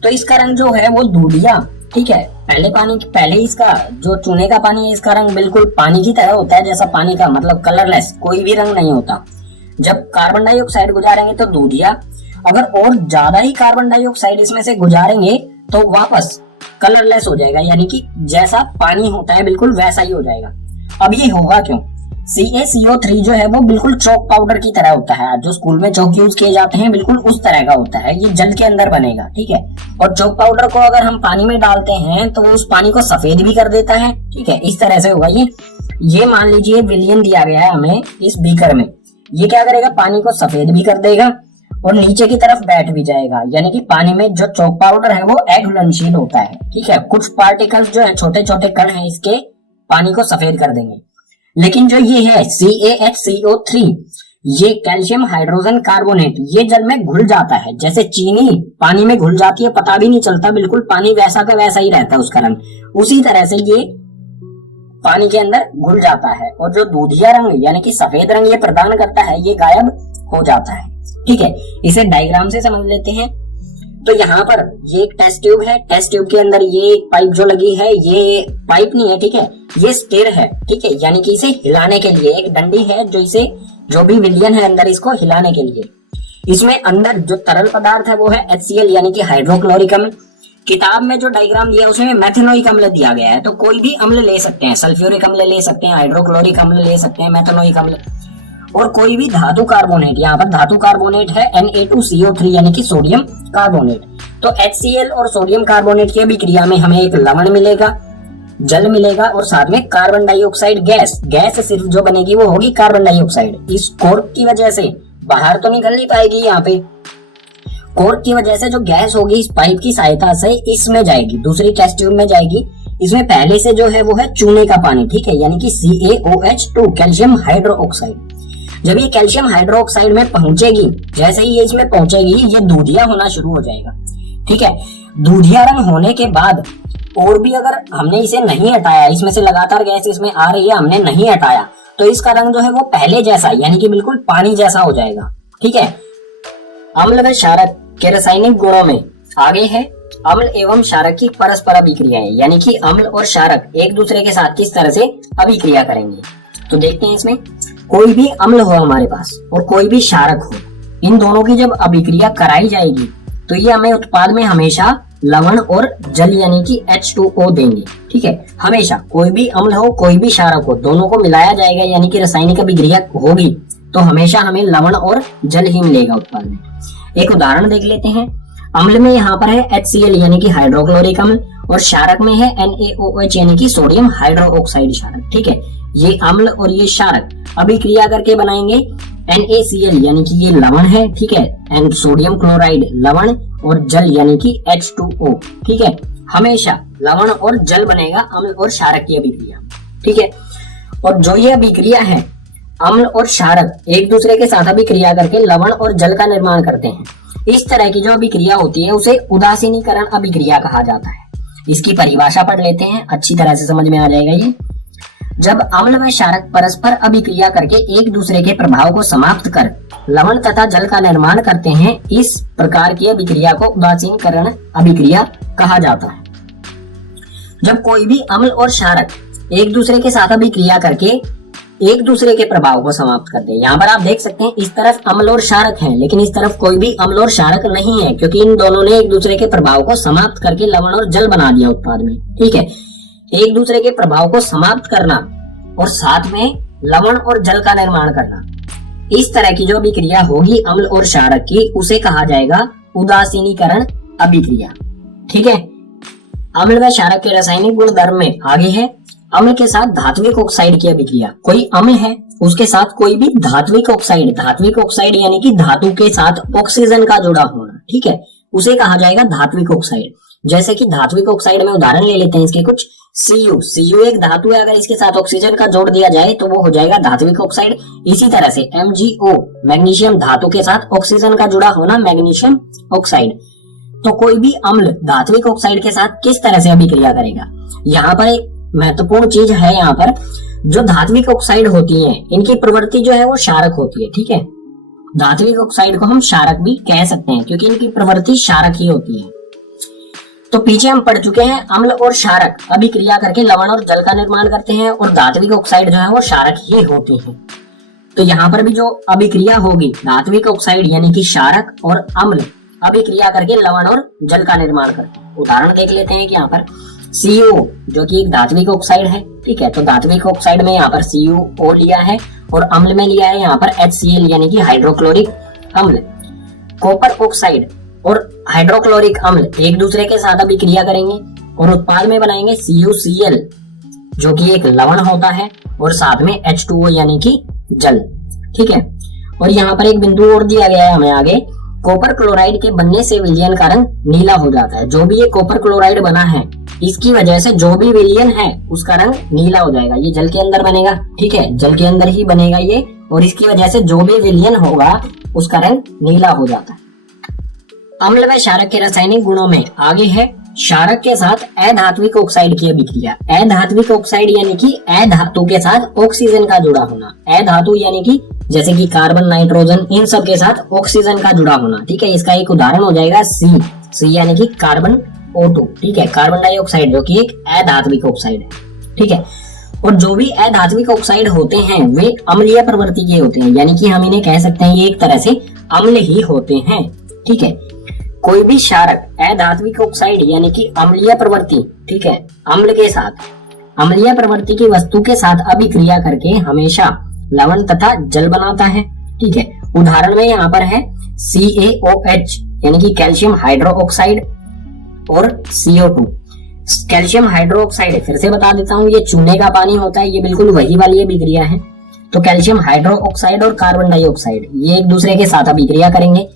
तो इसका रंग जो है वो दूधिया, ठीक है। पहले इसका जो चूने का पानी है, इसका रंग बिल्कुल पानी की तरह होता है, जैसा पानी का मतलब कलरलेस, कोई भी रंग नहीं होता। जब कार्बन डाइऑक्साइड गुजारेंगे तो दूधिया, अगर और ज्यादा ही कार्बन डाइऑक्साइड इसमें से गुजारेंगे तो वापस कलरलेस हो जाएगा, यानी कि जैसा पानी होता है बिल्कुल वैसा ही हो जाएगा। अब ये होगा क्यों? CaCO3 जो है वो बिल्कुल चौक पाउडर की तरह होता है, जो स्कूल में चौक यूज किए जाते हैं, बिल्कुल उस तरह का होता है। ये जल के अंदर बनेगा, ठीक है। और चौक पाउडर को अगर हम पानी में डालते हैं तो उस पानी को सफेद भी कर देता है, ठीक है, इस तरह से होगा ये मान लीजिए विलयन दिया गया है हमें इस बीकर में, ये क्या करेगा, पानी को सफेद भी कर देगा और नीचे की तरफ बैठ भी जाएगा, यानी कि पानी में जो चौक पाउडर है वो अघुलनशील होता है, ठीक है। कुछ पार्टिकल्स जो है, छोटे छोटे कण है, इसके पानी को सफेद कर देंगे। लेकिन जो ये है CaHCO3, ये कैल्शियम हाइड्रोजन कार्बोनेट, ये जल में घुल जाता है, जैसे चीनी पानी में घुल जाती है, पता भी नहीं चलता, बिल्कुल पानी वैसा का वैसा ही रहता है उसका रंग। उसी तरह से ये पानी के अंदर घुल जाता है और जो दूधिया रंग यानी कि सफेद रंग ये प्रदान करता है, ये गायब हो जाता है, ठीक है। इसे डायग्राम से समझ लेते हैं। तो यहाँ पर ये एक टेस्ट ट्यूब है, टेस्ट ट्यूब के अंदर ये पाइप जो लगी है, ये पाइप नहीं है, ठीक है, ये स्टिर है, ठीक है, यानी कि इसे हिलाने के लिए एक डंडी है, जो इसे जो भी विलयन है अंदर इसको हिलाने के लिए। इसमें अंदर जो तरल पदार्थ है वो है HCl यानी कि हाइड्रोक्लोरिक अम्ल। किताब में जो डायग्राम दिया है उसमें मेथेनोइक अम्ल दिया गया है, तो कोई भी अम्ल ले सकते हैं, सल्फ्यूरिक अम्ल ले सकते हैं, हाइड्रोक्लोरिक अम्ल ले सकते हैं, मेथेनोइक अम्ल, और कोई भी धातु कार्बोनेट। यहाँ पर धातु कार्बोनेट है Na2CO3 यानी कि सोडियम कार्बोनेट। तो HCl और सोडियम कार्बोनेट की अभिक्रिया में हमें एक लवण मिलेगा, जल मिलेगा और साथ में कार्बन डाइऑक्साइड गैस। गैस सिर्फ जो बनेगी वो होगी कार्बन डाइऑक्साइड। इस कोर्क की वजह से बाहर तो निकल नहीं पाएगी, यहाँ पे कोर्क की वजह से जो गैस होगी इस पाइप की सहायता से इसमें जाएगी, दूसरी टेस्ट ट्यूब में जाएगी। इसमें पहले से जो है वो है चूने का पानी, ठीक है, यानी कि CaOH2 कैल्शियम हाइड्रोक्साइड। जब ये कैल्शियम हाइड्रोक्साइड में पहुंचेगी, जैसे ही ये इसमें पहुंचेगी, ये दूधिया होना शुरू हो जाएगा, ठीक है। दूधिया रंग होने के बाद और भी अगर हमने इसे नहीं हटाया, इसमें से लगातार गैस इसमें आ रही है, हमने नहीं हटाया, तो इसका रंग जो है वो पहले जैसा यानी कि बिल्कुल पानी जैसा हो जाएगा, ठीक है। अम्ल व क्षारक के रासायनिक गुणों में आगे है अम्ल एवं क्षारक की परस्पर अभिक्रियाएं, यानी कि अम्ल और क्षारक एक दूसरे के साथ किस तरह से अभिक्रिया करेंगे। तो देखते हैं, इसमें कोई भी अम्ल हो हमारे पास और कोई भी क्षारक हो, इन दोनों की जब अभिक्रिया कराई जाएगी तो ये हमें उत्पाद में हमेशा लवण और जल यानी कि H2O देंगे, ठीक है। हमेशा कोई भी अम्ल हो कोई भी क्षारक हो, दोनों को मिलाया जाएगा यानी कि रासायनिक अभिक्रिया होगी तो हमेशा हमें लवण और जल ही मिलेगा उत्पाद में। एक उदाहरण देख लेते हैं। अम्ल में यहाँ पर है HCl यानी कि हाइड्रोक्लोरिक अम्ल और क्षारक में है NaOH यानी कि सोडियम हाइड्रोक्साइड क्षारक, ठीक है। ये अम्ल और ये क्षारक अभिक्रिया करके बनाएंगे NaCl यानी कि ये लवण है, ठीक है, एंड सोडियम क्लोराइड लवण और जल यानी कि H2O, ठीक है। हमेशा लवण और जल बनेगा अम्ल और क्षारक की अभिक्रिया, ठीक है। और जो ये अभिक्रिया है, अम्ल और क्षारक एक दूसरे के साथ अभिक्रिया करके लवण और जल का निर्माण करते हैं। इस तरह की जो अभिक्रिया होती है उसे उदासीनीकरण अभिक्रिया कहा जाता है। इसकी परिभाषा पढ़ लेते हैं, अच्छी तरह से समझ में आ जाएगा ये। जब अम्ल व क्षारक परस्पर अभिक्रिया करके एक दूसरे के प्रभाव को समाप्त कर लवण तथा जल का निर्माण करते हैं, इस प्रकार की अभिक्रिया को उदासीनीकरण अभिक्रिया कहा जाता है। जब कोई भी अम्ल और क्षारक एक दूसरे के साथ अभिक्रिया करके एक दूसरे के प्रभाव को समाप्त करते हैं। यहाँ पर आप देख सकते हैं इस तरफ अम्ल और क्षारक है, लेकिन इस तरफ कोई भी अम्ल और क्षारक नहीं है, क्योंकि इन दोनों ने एक दूसरे के प्रभाव को समाप्त करके लवण और जल बना दिया उत्पाद में। ठीक है, एक दूसरे के प्रभाव को समाप्त करना और साथ में लवण और जल का निर्माण करना, इस तरह की जो अभिक्रिया होगी अम्ल और क्षारक की, उसे कहा जाएगा उदासीनीकरण अभिक्रिया। ठीक है, अम्ल व क्षारक के रासायनिक गुणधर्म में आगे है अम्ल के साथ धात्विक ऑक्साइड की अभिक्रिया। कोई अम्ल है, उसके साथ कोई भी धात्विक ऑक्साइड यानी कि धातु के साथ ऑक्सीजन का जुड़ा होना, ठीक है, उसे कहा जाएगा धात्विक ऑक्साइड। जैसे कि धात्विक ऑक्साइड में उदाहरण ले लेते हैं इसके कुछ। Cu एक धातु है, अगर इसके साथ ऑक्सीजन का जोड़ दिया जाए तो वो हो जाएगा धात्विक ऑक्साइड। इसी तरह से MgO मैग्नीशियम धातु के साथ ऑक्सीजन का जुड़ा होना मैग्नीशियम ऑक्साइड। तो कोई भी अम्ल धात्विक ऑक्साइड के साथ किस तरह से अभिक्रिया करेगा, यहाँ पर एक महत्वपूर्ण चीज है। यहाँ पर जो धात्विक ऑक्साइड होती हैं, इनकी प्रवृत्ति जो है वो क्षारक होती है। ठीक है, धात्विक ऑक्साइड को हम क्षारक भी कह सकते हैं क्योंकि इनकी प्रवृत्ति क्षारक ही होती है। तो पीछे हम पढ़ चुके हैं अम्ल और क्षारक अभिक्रिया करके लवण और जल का निर्माण करते हैं, और धात्विक ऑक्साइड जो है वो क्षारक ही होती है। तो यहाँ पर भी जो अभिक्रिया होगी धात्विक ऑक्साइड यानी कि क्षारक और अम्ल अभिक्रिया करके लवण और जल का निर्माण करते हैं। उदाहरण देख लेते हैं कि यहाँ पर CO जो कि एक धात्विक ऑक्साइड है। ठीक है, तो धात्विक ऑक्साइड में यहाँ पर CuO लिया है और अम्ल में लिया है यहाँ पर HCl यानी कि हाइड्रोक्लोरिक अम्ल। कॉपर ऑक्साइड और हाइड्रोक्लोरिक अम्ल एक दूसरे के साथ अभिक्रिया करेंगे और उत्पाद में बनाएंगे CuCl जो कि एक लवण होता है और साथ में H2O यानी कि जल। ठीक है, और यहाँ पर एक बिंदु और दिया गया है हमें आगे, कॉपर क्लोराइड के बनने से विलयन का रंग नीला हो जाता है। जो भी ये कॉपर क्लोराइड बना है, इसकी वजह से जो भी विलयन है उसका रंग नीला हो जाएगा। ये जल के अंदर बनेगा, ठीक है, जल के अंदर ही बनेगा ये, और इसकी वजह से जो भी विलयन होगा उसका रंग नीला हो जाता है। अम्ल व क्षारक के रासायनिक गुणों में आगे है क्षारक के साथ अधात्विक ऑक्साइड की अभिक्रिया। अधात्विक ऑक्साइड यानी कि अधातु के साथ ऑक्सीजन का जुड़ा होना। अधातु यानी कि जैसे कि कार्बन, नाइट्रोजन, इन सब के साथ ऑक्सीजन का जुड़ा होना। ठीक है, इसका एक उदाहरण हो जाएगा सी यानी कि कार्बन O2। ठीक है, कार्बन डाइऑक्साइड जो कि एक अधात्विक ऑक्साइड है। ठीक है, और जो भी अधात्विक ऑक्साइड होते हैं वे अम्लीय प्रवृत्ति के होते हैं, यानी कि हम इन्हें कह सकते हैं ये एक तरह से अम्ल ही होते हैं। ठीक है, कोई भी क्षारक अधात्विक ऑक्साइड यानी कि अम्लीय प्रवृत्ति, ठीक है, अम्ल के साथ अम्लीय प्रवृत्ति की वस्तु के साथ अभिक्रिया करके हमेशा लवण तथा जल बनाता है। ठीक है, उदाहरण में यहाँ पर है CaOH यानी कि कैल्शियम हाइड्रोक्साइड और CO2। कैल्शियम हाइड्रोक्साइड फिर से बता देता हूँ, ये चूने का पानी होता है, ये बिल्कुल वही वाली अभिक्रिया है। तो कैल्शियम हाइड्रोक्साइड और कार्बन डाइऑक्साइड ये एक दूसरे के साथ अभिक्रिया करेंगे।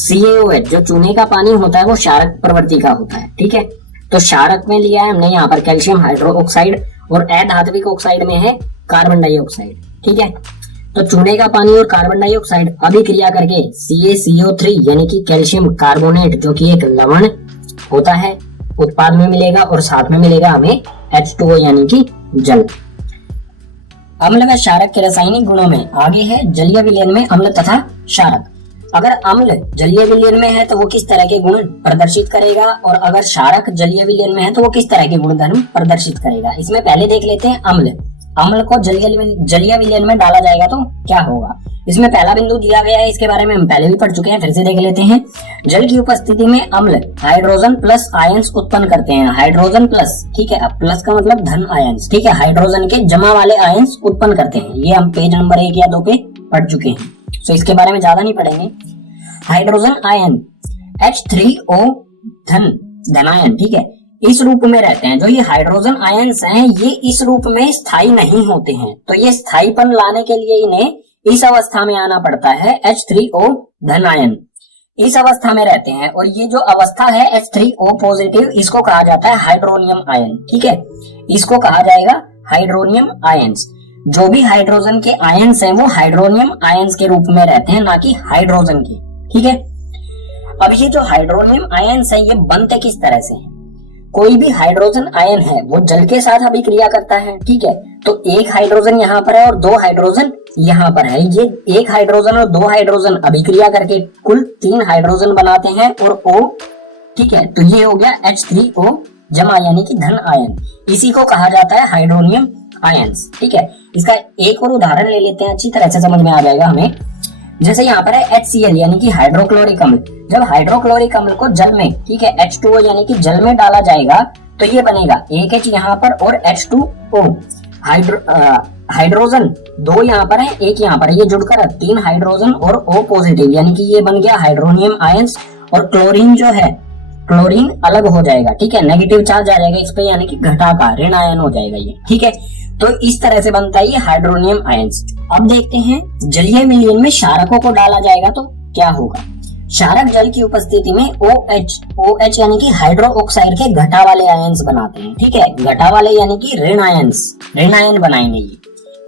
CaOH जो चूने का पानी होता है वो क्षारक प्रवृत्ति का होता है। ठीक है, तो क्षारक में लिया है हमने यहाँ पर कैल्शियम हाइड्रोक्साइड और अधात्विक ऑक्साइड में है कार्बन डाइऑक्साइड। ठीक है, तो चूने का पानी और कार्बन डाइऑक्साइड अभिक्रिया करके CaCO3 यानी कि कैल्शियम कार्बोनेट जो कि एक लवण होता है उत्पाद में मिलेगा, और साथ में मिलेगा हमें H2O यानी कि जल। अम्ल व क्षारक के रासायनिक गुणों में आगे है जलीय विलयन में अम्ल तथा क्षारक। अगर अम्ल जलीय विलयन में है तो वो किस तरह के गुण प्रदर्शित करेगा, और अगर क्षारक जलीय विलयन में है तो वो किस तरह के गुणधर्म प्रदर्शित करेगा। इसमें पहले देख लेते हैं अम्ल को जलीय विलयन में डाला जाएगा तो क्या होगा। इसमें पहला बिंदु दिया गया है, इसके बारे में हम पहले भी पढ़ चुके हैं, फिर से देख लेते हैं। जल की उपस्थिति में अम्ल हाइड्रोजन प्लस आयंस उत्पन्न करते हैं। हाइड्रोजन प्लस, ठीक है, अब प्लस का मतलब धन आयंस। ठीक है, हाइड्रोजन के जमा वाले आयंस उत्पन करते हैं। ये हम पेज नंबर 1 या 2 पे पढ़ चुके हैं, तो इसके बारे में ज्यादा नहीं पढ़ेंगे। हाइड्रोजन आयन H3O धनायन, ठीक है, इस रूप में रहते हैं। जो ये हाइड्रोजन आयंस हैं ये इस रूप में स्थायी नहीं होते हैं, तो ये स्थायीपन लाने के लिए इन्हें इस अवस्था में आना पड़ता है। H3O धनायन इस अवस्था में रहते हैं, और ये जो अवस्था है H3O पॉजिटिव, इसको कहा जाता है हाइड्रोनियम आयन। ठीक है, इसको कहा जाएगा हाइड्रोनियम आयंस। जो भी हाइड्रोजन के आयंस हैं वो हाइड्रोनियम आयंस के रूप में रहते हैं, ना कि हाइड्रोजन के। ठीक है, अब ये जो हाइड्रोनियम आयंस हैं ये बनते किस तरह से हैं। कोई भी हाइड्रोजन आयन है वो जल के साथ अभिक्रिया करता है। ठीक है, तो एक हाइड्रोजन यहाँ पर है और 2 हाइड्रोजन यहाँ पर है। ये एक हाइड्रोजन और 2 हाइड्रोजन अभिक्रिया करके कुल 3 हाइड्रोजन बनाते हैं और O। ठीक है, तो ये हो गया H3O जमा यानी कि धन आयन। इसी को कहा जाता है हाइड्रोनियम आयंस। ठीक है, इसका एक और उदाहरण ले लेते हैं, अच्छी तरह से समझ में आ जाएगा हमें। जैसे यहाँ पर है HCl यानी कि हाइड्रोक्लोरिक अम्ल। जब हाइड्रोक्लोरिक अम्ल को जल में, ठीक है, H2O यानी कि जल में डाला जाएगा तो ये बनेगा एक H यहाँ पर और H2O। हाइड्रोजन 2 यहाँ पर है, एक यहाँ पर है, ये जुड़कर 3 हाइड्रोजन और O पॉजिटिव यानी कि ये बन गया हाइड्रोनियम आयंस। और क्लोरीन जो है, क्लोरीन अलग हो जाएगा। ठीक है, नेगेटिव चार्ज आ जाएगा इस पे यानी कि घटा का ऋण आयन हो जाएगा ये। ठीक है, तो इस तरह से बनता है ये हाइड्रोनियम आयंस। अब देखते हैं जलीय विलयन में क्षारकों को डाला जाएगा तो क्या होगा। क्षारक जल की उपस्थिति में OH यानी कि हाइड्रो ऑक्साइड के घटा वाले आयंस बनाते हैं। ठीक है, घटा वाले यानी कि ऋण आयन बनाएंगे। ये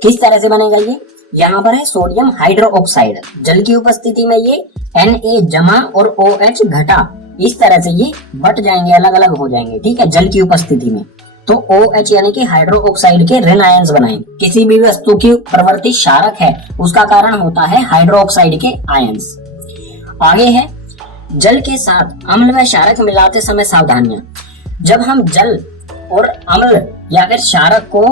किस तरह से बनेगा ये, यहाँ पर है सोडियम हाइड्रो ऑक्साइड, जल की उपस्थिति में ये Na जमा और OH घटा, इस तरह से ये बट जाएंगे, अलग अलग हो जाएंगे। ठीक है, जल की उपस्थिति में तो OH यानी कि हाइड्रो ऑक्साइड के ऋण आयंस बनाएंगे। किसी भी वस्तु की प्रवृत्ति क्षारक है उसका कारण होता है हाइड्रो ऑक्साइड के आयंस। आगे है जल के साथ अम्ल व क्षारक मिलाते समय सावधानियां। जब हम जल और अम्ल या फिर क्षारक को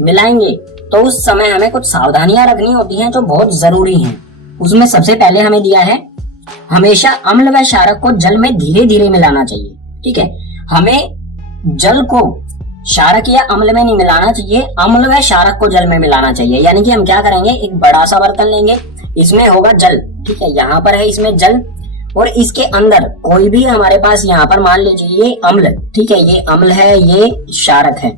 मिलाएंगे तो उस समय हमें कुछ सावधानियां रखनी होती हैं जो बहुत जरूरी हैं। उसमें सबसे पहले हमें दिया है हमेशा अम्ल व क्षारक को जल में धीरे धीरे मिलाना चाहिए। ठीक है, हमें जल को क्षारक या अम्ल में नहीं मिलाना चाहिए, अम्ल व क्षारक को जल में मिलाना चाहिए। यानी कि हम क्या करेंगे, एक बड़ा सा बर्तन लेंगे, इसमें होगा जल। ठीक है, यहाँ पर है इसमें जल और इसके अंदर कोई भी हमारे पास यहाँ पर मान लीजिए ये अम्ल। ठीक है, ये अम्ल है, ये क्षारक है।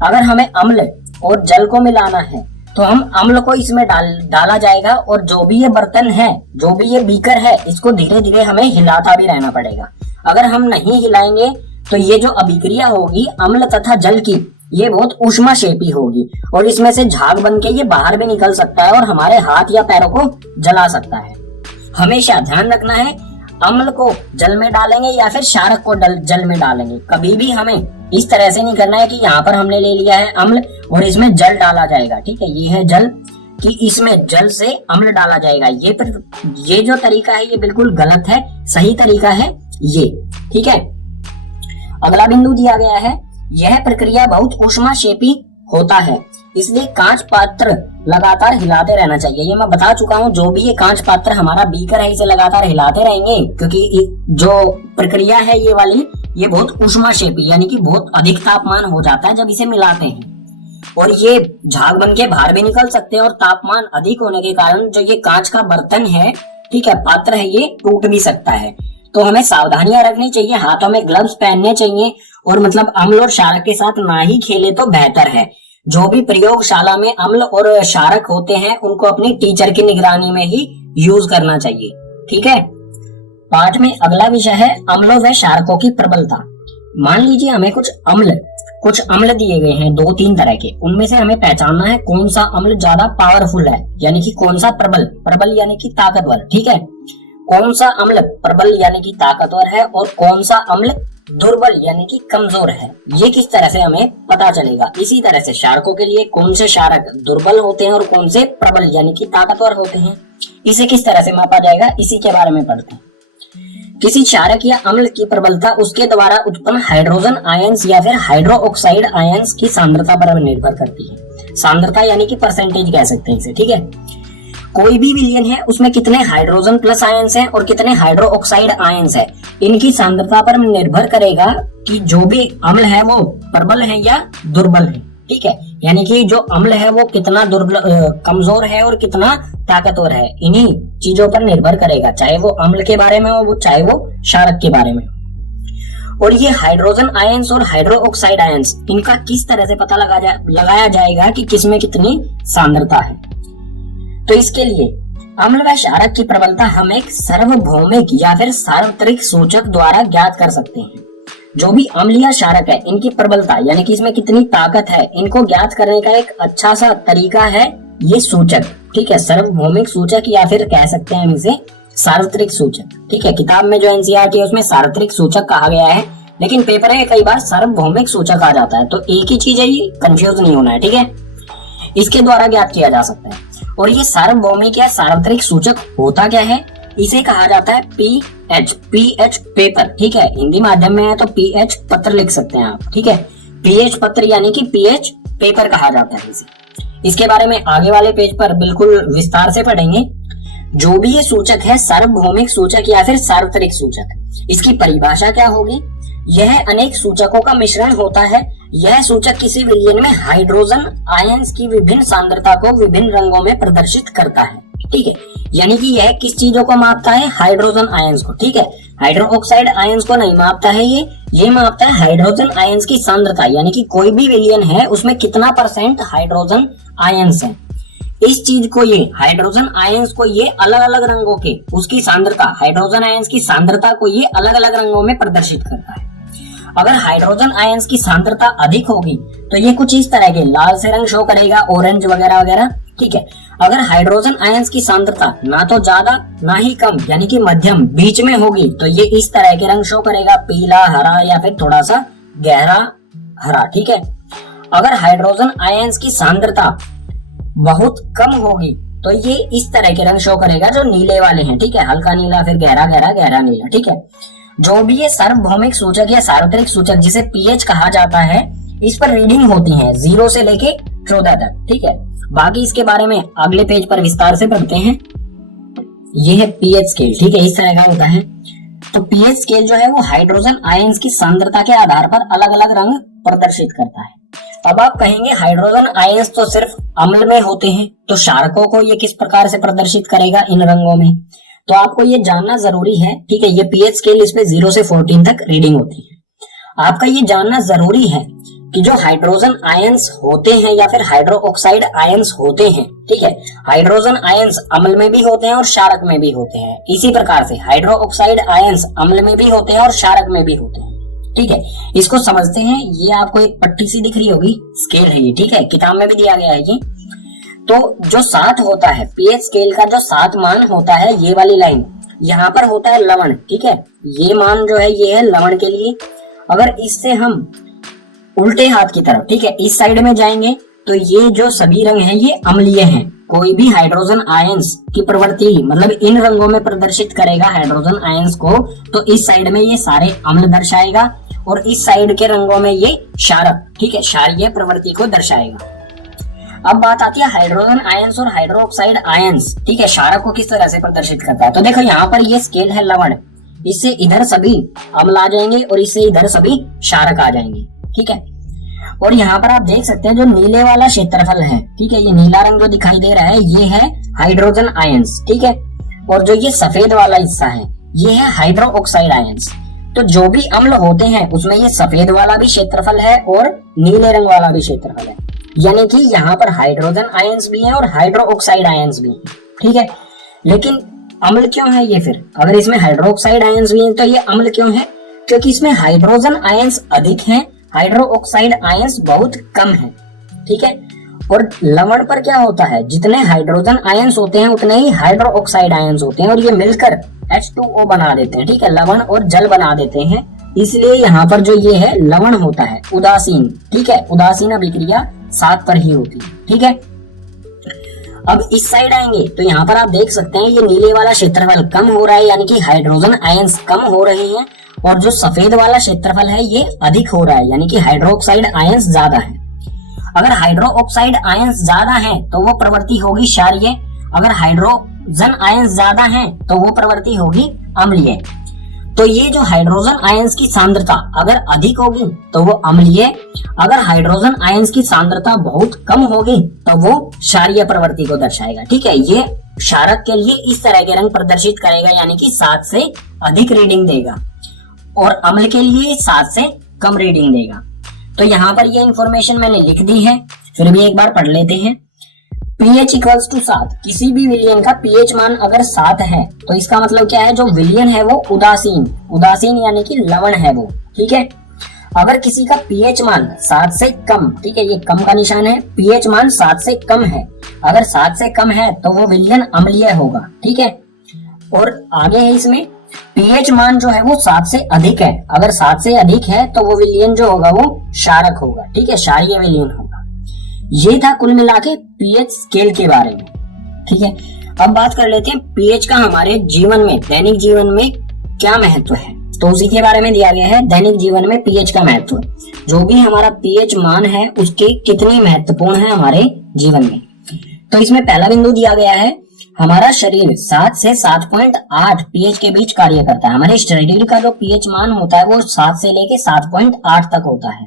अगर हमें अम्ल और जल को मिलाना है तो हम अम्ल को इसमें डाला जाएगा और जो भी ये बर्तन है, जो भी ये बीकर है, इसको धीरे धीरे हमें हिलाता भी रहना पड़ेगा। अगर हम नहीं हिलाएंगे तो ये जो अभिक्रिया होगी अम्ल तथा जल की, ये बहुत ऊष्माक्षेपी होगी और इसमें से झाग बन के ये बाहर भी निकल सकता है और हमारे हाथ या पैरों को जला सकता है। हमेशा ध्यान रखना है अम्ल को जल में डालेंगे या फिर क्षारक को जल में डालेंगे, कभी भी हमें इस तरह से नहीं करना है कि यहाँ पर हमने ले लिया है अम्ल और इसमें जल डाला जाएगा। ठीक है, ये है जल कि इसमें जल से अम्ल डाला जाएगा। ये जो तरीका है ये बिल्कुल गलत है, सही तरीका है ये। ठीक है, अगला बिंदु दिया गया है यह प्रक्रिया बहुत ऊष्माक्षेपी होता है, इसलिए कांच पात्र लगातार हिलाते रहना चाहिए। ये मैं बता चुका हूँ, जो भी ये कांच पात्र हमारा बीकर है इसे लगातार हिलाते रहेंगे क्योंकि जो प्रक्रिया है ये वाली, ये बहुत ऊष्माक्षेपी यानी कि बहुत अधिक तापमान हो जाता है जब इसे मिलाते हैं और ये झाग बन के बाहर भी निकल सकते हैं और तापमान अधिक होने के कारण जो ये कांच का बर्तन है, ठीक है, पात्र है, ये टूट भी सकता है। तो हमें सावधानियां रखनी चाहिए, हाथों में ग्लव्स पहनने चाहिए और मतलब अम्ल और क्षारक के साथ ना ही खेले तो बेहतर है। जो भी प्रयोगशाला में अम्ल और क्षारक होते हैं उनको अपनी टीचर की निगरानी में ही यूज करना चाहिए। ठीक है, पाठ में अगला विषय है अम्लों व क्षारकों की प्रबलता। मान लीजिए हमें कुछ अम्ल दिए गए हैं 2-3 तरह के, उनमें से हमें पहचानना है कौन सा अम्ल ज्यादा पावरफुल है, यानी कि कौन सा प्रबल यानी कि ताकतवर। ठीक है, कौन सा अम्ल प्रबल यानी कि ताकतवर है और कौन सा अम्ल दुर्बल यानी कि कमजोर है, ये किस तरह से हमें पता चलेगा। इसी तरह से क्षारकों के लिए कौन से क्षारक दुर्बल होते हैं और कौन से प्रबल यानी कि ताकतवर होते हैं, इसे किस तरह से मापा जाएगा, इसी के बारे में पढ़ते हैं। किसी क्षारक या अम्ल की प्रबलता उसके द्वारा उत्पन्न हाइड्रोजन आयंस या फिर हाइड्रो ऑक्साइड आयंस की सांद्रता पर निर्भर करती है। सांद्रता यानी कि परसेंटेज कह सकते हैं इसे। ठीक है, कोई भी विलयन है उसमें कितने हाइड्रोजन प्लस आयंस हैं और कितने हाइड्रो ऑक्साइड आयंस है, इनकी सांद्रता पर निर्भर करेगा कि जो भी अम्ल है वो प्रबल है या दुर्बल है। ठीक है, यानी कि जो अम्ल है वो कितना कमजोर है और कितना ताकतवर है, इन्हीं चीजों पर निर्भर करेगा, चाहे वो अम्ल के बारे में हो चाहे वो क्षारक के बारे में हो। और ये हाइड्रोजन आयंस और हाइड्रो ऑक्साइड आयंस, इनका किस तरह से पता लगाया जाएगा कि किसमें कितनी सांद्रता है। तो इसके लिए अम्ल व क्षारक की प्रबलता हम एक सार्वभौमिक या फिर सार्वत्रिक सूचक द्वारा ज्ञात कर सकते हैं। जो भी अम्ल या क्षारक है इनकी प्रबलता यानी कि इसमें कितनी ताकत है, इनको ज्ञात करने का एक अच्छा सा तरीका है ये सूचक। ठीक है, सार्वभौमिक सूचक या फिर कह सकते हैं हम इसे सार्वत्रिक सूचक। ठीक है, किताब में जो एनसीईआरटी है उसमें सार्वत्रिक सूचक कहा गया है, लेकिन पेपर में कई बार सार्वभौमिक सूचक आ जाता है, तो एक ही चीज है, ये कंफ्यूज नहीं होना है। ठीक है, इसके द्वारा ज्ञात किया जा सकता है। और ये सार्वभौमिक या सार्वत्रिक सूचक होता क्या है, इसे कहा जाता है पीएच पेपर। ठीक है, हिंदी माध्यम में है तो पीएच पत्र लिख सकते हैं आप। ठीक है, पीएच पत्र यानी कि पीएच पेपर कहा जाता है इसे। इसके बारे में आगे वाले पेज पर बिल्कुल विस्तार से पढ़ेंगे। जो भी ये सूचक है सार्वभौमिक सूचक या फिर सार्वत्रिक सूचक, इसकी परिभाषा क्या होगी? यह अनेक सूचकों का मिश्रण होता है। यह सूचक किसी विलयन में हाइड्रोजन आयंस की विभिन्न सांद्रता को विभिन्न रंगों में प्रदर्शित करता है। ठीक है, यानी कि यह किस चीजों को मापता है? हाइड्रोजन आयंस को। ठीक है, हाइड्रोक्साइड आयंस को नहीं मापता है ये मापता है हाइड्रोजन आयंस की सांद्रता, यानी कि कोई भी विलयन है उसमें कितना % हाइड्रोजन आयंस है। इस चीज को ये हाइड्रोजन आयंस को ये अलग अलग रंगों के उसकी सांद्रता, हाइड्रोजन आयंस की सांद्रता को ये अलग अलग रंगों में प्रदर्शित करता है। अगर हाइड्रोजन आयंस की सांद्रता अधिक होगी तो ये कुछ इस तरह के लाल से रंग शो करेगा, ऑरेंज वगैरह वगैरह। ठीक है, अगर हाइड्रोजन आयंस की सांद्रता ना तो ज्यादा ना ही कम, यानी कि मध्यम बीच में होगी, तो ये इस तरह के रंग शो करेगा, पीला, हरा या फिर थोड़ा सा गहरा हरा। ठीक है, अगर हाइड्रोजन आयंस की सांद्रता बहुत कम होगी तो ये इस तरह के रंग शो करेगा जो नीले वाले हैं। ठीक है, हल्का नीला, फिर गहरा गहरा गहरा नीला। ठीक है, जो भी ये सार्वभौमिक सूचक या सार्वत्रिक सूचक जिसे पीएच कहा जाता है, इस पर रीडिंग होती है 0 से लेके 14 तक। ठीक है, बाकी इसके बारे में अगले पेज पर विस्तार से पढ़ते हैं। ये है पीएच स्केल। ठीक है, इस तरह का होता है। तो पीएच स्केल जो है वो हाइड्रोजन आयंस की सांद्रता के आधार पर अलग अलग रंग प्रदर्शित करता है। अब आप कहेंगे हाइड्रोजन आयंस तो सिर्फ अम्ल में होते हैं, तो क्षारकों को ये किस प्रकार से प्रदर्शित करेगा इन रंगों में? तो आपको ये जानना जरूरी है। ठीक है, ये पीएच स्केल इस पे 0 से 14 तक रीडिंग होती है। आपका ये जानना जरूरी है कि जो हाइड्रोजन आयंस होते हैं या फिर हाइड्रोक्साइड आयंस होते हैं, ठीक है, हाइड्रोजन आयंस अम्ल में भी होते हैं और क्षारक में भी होते हैं। इसी प्रकार से हाइड्रोक्साइड आयंस अम्ल में भी होते हैं और क्षारक में भी होते हैं। ठीक है, इसको समझते हैं। ये आपको एक पट्टी सी दिख रही होगी, स्केल है ये। ठीक है, किताब में भी दिया गया है ये। तो जो 7 होता है पीएच स्केल का, जो 7 मान होता है, ये वाली लाइन यहाँ पर होता है लवण। ठीक है, ये मान जो है ये है लवण के लिए। अगर इससे हम उल्टे हाथ की तरफ, ठीक है, इस साइड में जाएंगे तो ये जो सभी रंग हैं ये अम्लीय हैं। कोई भी हाइड्रोजन आयंस की प्रवृत्ति मतलब इन रंगों में प्रदर्शित करेगा हाइड्रोजन आयंस को, तो इस साइड में ये सारे अम्ल दर्शाएगा और इस साइड के रंगों में ये क्षारक, ठीक है, क्षारीय प्रवृत्ति को दर्शाएगा। अब बात आती है हाइड्रोजन आयंस और हाइड्रोक्साइड आयंस। ठीक है, क्षारक को किस तरह से प्रदर्शित करता है? तो देखो यहाँ पर ये स्केल है लवण, इससे इधर सभी अम्ल आ जाएंगे और इससे इधर सभी क्षारक आ जाएंगे। ठीक है, और यहाँ पर आप देख सकते हैं जो नीले वाला क्षेत्रफल है, ठीक है, ये नीला रंग जो दिखाई दे रहा है ये है हाइड्रोजन आयंस। ठीक है, और जो ये सफेद वाला हिस्सा है ये है हाइड्रोक्साइड आयंस। तो जो भी अम्ल होते हैं उसमें ये सफेद वाला भी क्षेत्रफल है और नीले रंग वाला भी क्षेत्रफल है, यानी कि यहाँ पर हाइड्रोजन आयंस भी है और हाइड्रोक्साइड आयंस भी है। ठीक है, लेकिन अम्ल क्यों है ये? फिर अगर इसमें हाइड्रोक्साइड आयंस भी है तो ये अम्ल क्यों है? क्योंकि इसमें हाइड्रोजन आयंस अधिक हैं, हाइड्रोक्साइड आयंस बहुत कम है। ठीक है, और लवण पर क्या होता है, जितने हाइड्रोजन आयंस होते हैं उतने ही हाइड्रोक्साइड आयंस होते हैं और ये मिलकर H2O बना देते हैं। ठीक है, लवण और जल बना देते हैं, इसलिए यहाँ पर जो ये है लवण होता है उदासीन। ठीक है, उदासीन अभिक्रिया 7 पर ही होती है। ठीक है, अब इस साइड आएंगे तो यहाँ पर आप देख सकते हैं ये नीले वाला क्षेत्रफल कम हो रहा है, यानी कि हाइड्रोजन आयंस कम हो रहे हैं, और जो सफेद वाला क्षेत्रफल है ये अधिक हो रहा है, यानी कि हाइड्रोक्साइड आयंस ज्यादा है। अगर हाइड्रोक्साइड आयंस ज्यादा है तो वो प्रवृत्ति होगी क्षारीय, अगर हाइड्रोजन आयंस ज्यादा है तो वो प्रवृत्ति होगी अम्लीय। तो ये जो हाइड्रोजन आयंस की सांद्रता अगर अधिक होगी तो वो अम्लीय, अगर हाइड्रोजन आयंस की सांद्रता बहुत कम होगी तो वो क्षारीय प्रवृत्ति को दर्शाएगा। ठीक है, ये क्षारक के लिए इस तरह के रंग प्रदर्शित करेगा, यानी कि 7 से अधिक रीडिंग देगा, और अम्ल के लिए 7 से कम रीडिंग देगा। तो यहाँ पर ये इंफॉर्मेशन मैंने लिख दी है, फिर भी एक बार पढ़ लेते हैं। pH इक्वल्स टू 7, किसी भी विलयन का pH मान अगर 7 है तो इसका मतलब क्या है, जो विलयन है वो उदासीन यानी कि लवण है वो। ठीक है, अगर किसी का pH मान 7 से कम, ठीक है, ये कम का निशान है, pH मान 7 से कम है, अगर 7 से कम है तो वो विलयन अम्लीय होगा। ठीक है, और आगे है इसमें pH मान जो है वो 7 से अधिक है, अगर 7 से अधिक है तो वो विलयन जो होगा वो क्षारक होगा। ठीक है, क्षारीय विलयन होगा। ये था कुल मिला के पीएच स्केल के बारे में। ठीक है, अब बात कर लेते हैं पीएच का हमारे जीवन में, दैनिक जीवन में क्या महत्व है। तो उसी के बारे में दिया गया है दैनिक जीवन में पीएच का महत्व। जो भी हमारा पीएच मान है उसके कितनी महत्वपूर्ण है हमारे जीवन में। तो इसमें पहला बिंदु दिया गया है हमारा शरीर 7 से 7.8 पीएच के बीच कार्य करता है। हमारे शरीर का जो पीएच मान होता है वो 7 से लेके 7.8 तक होता है।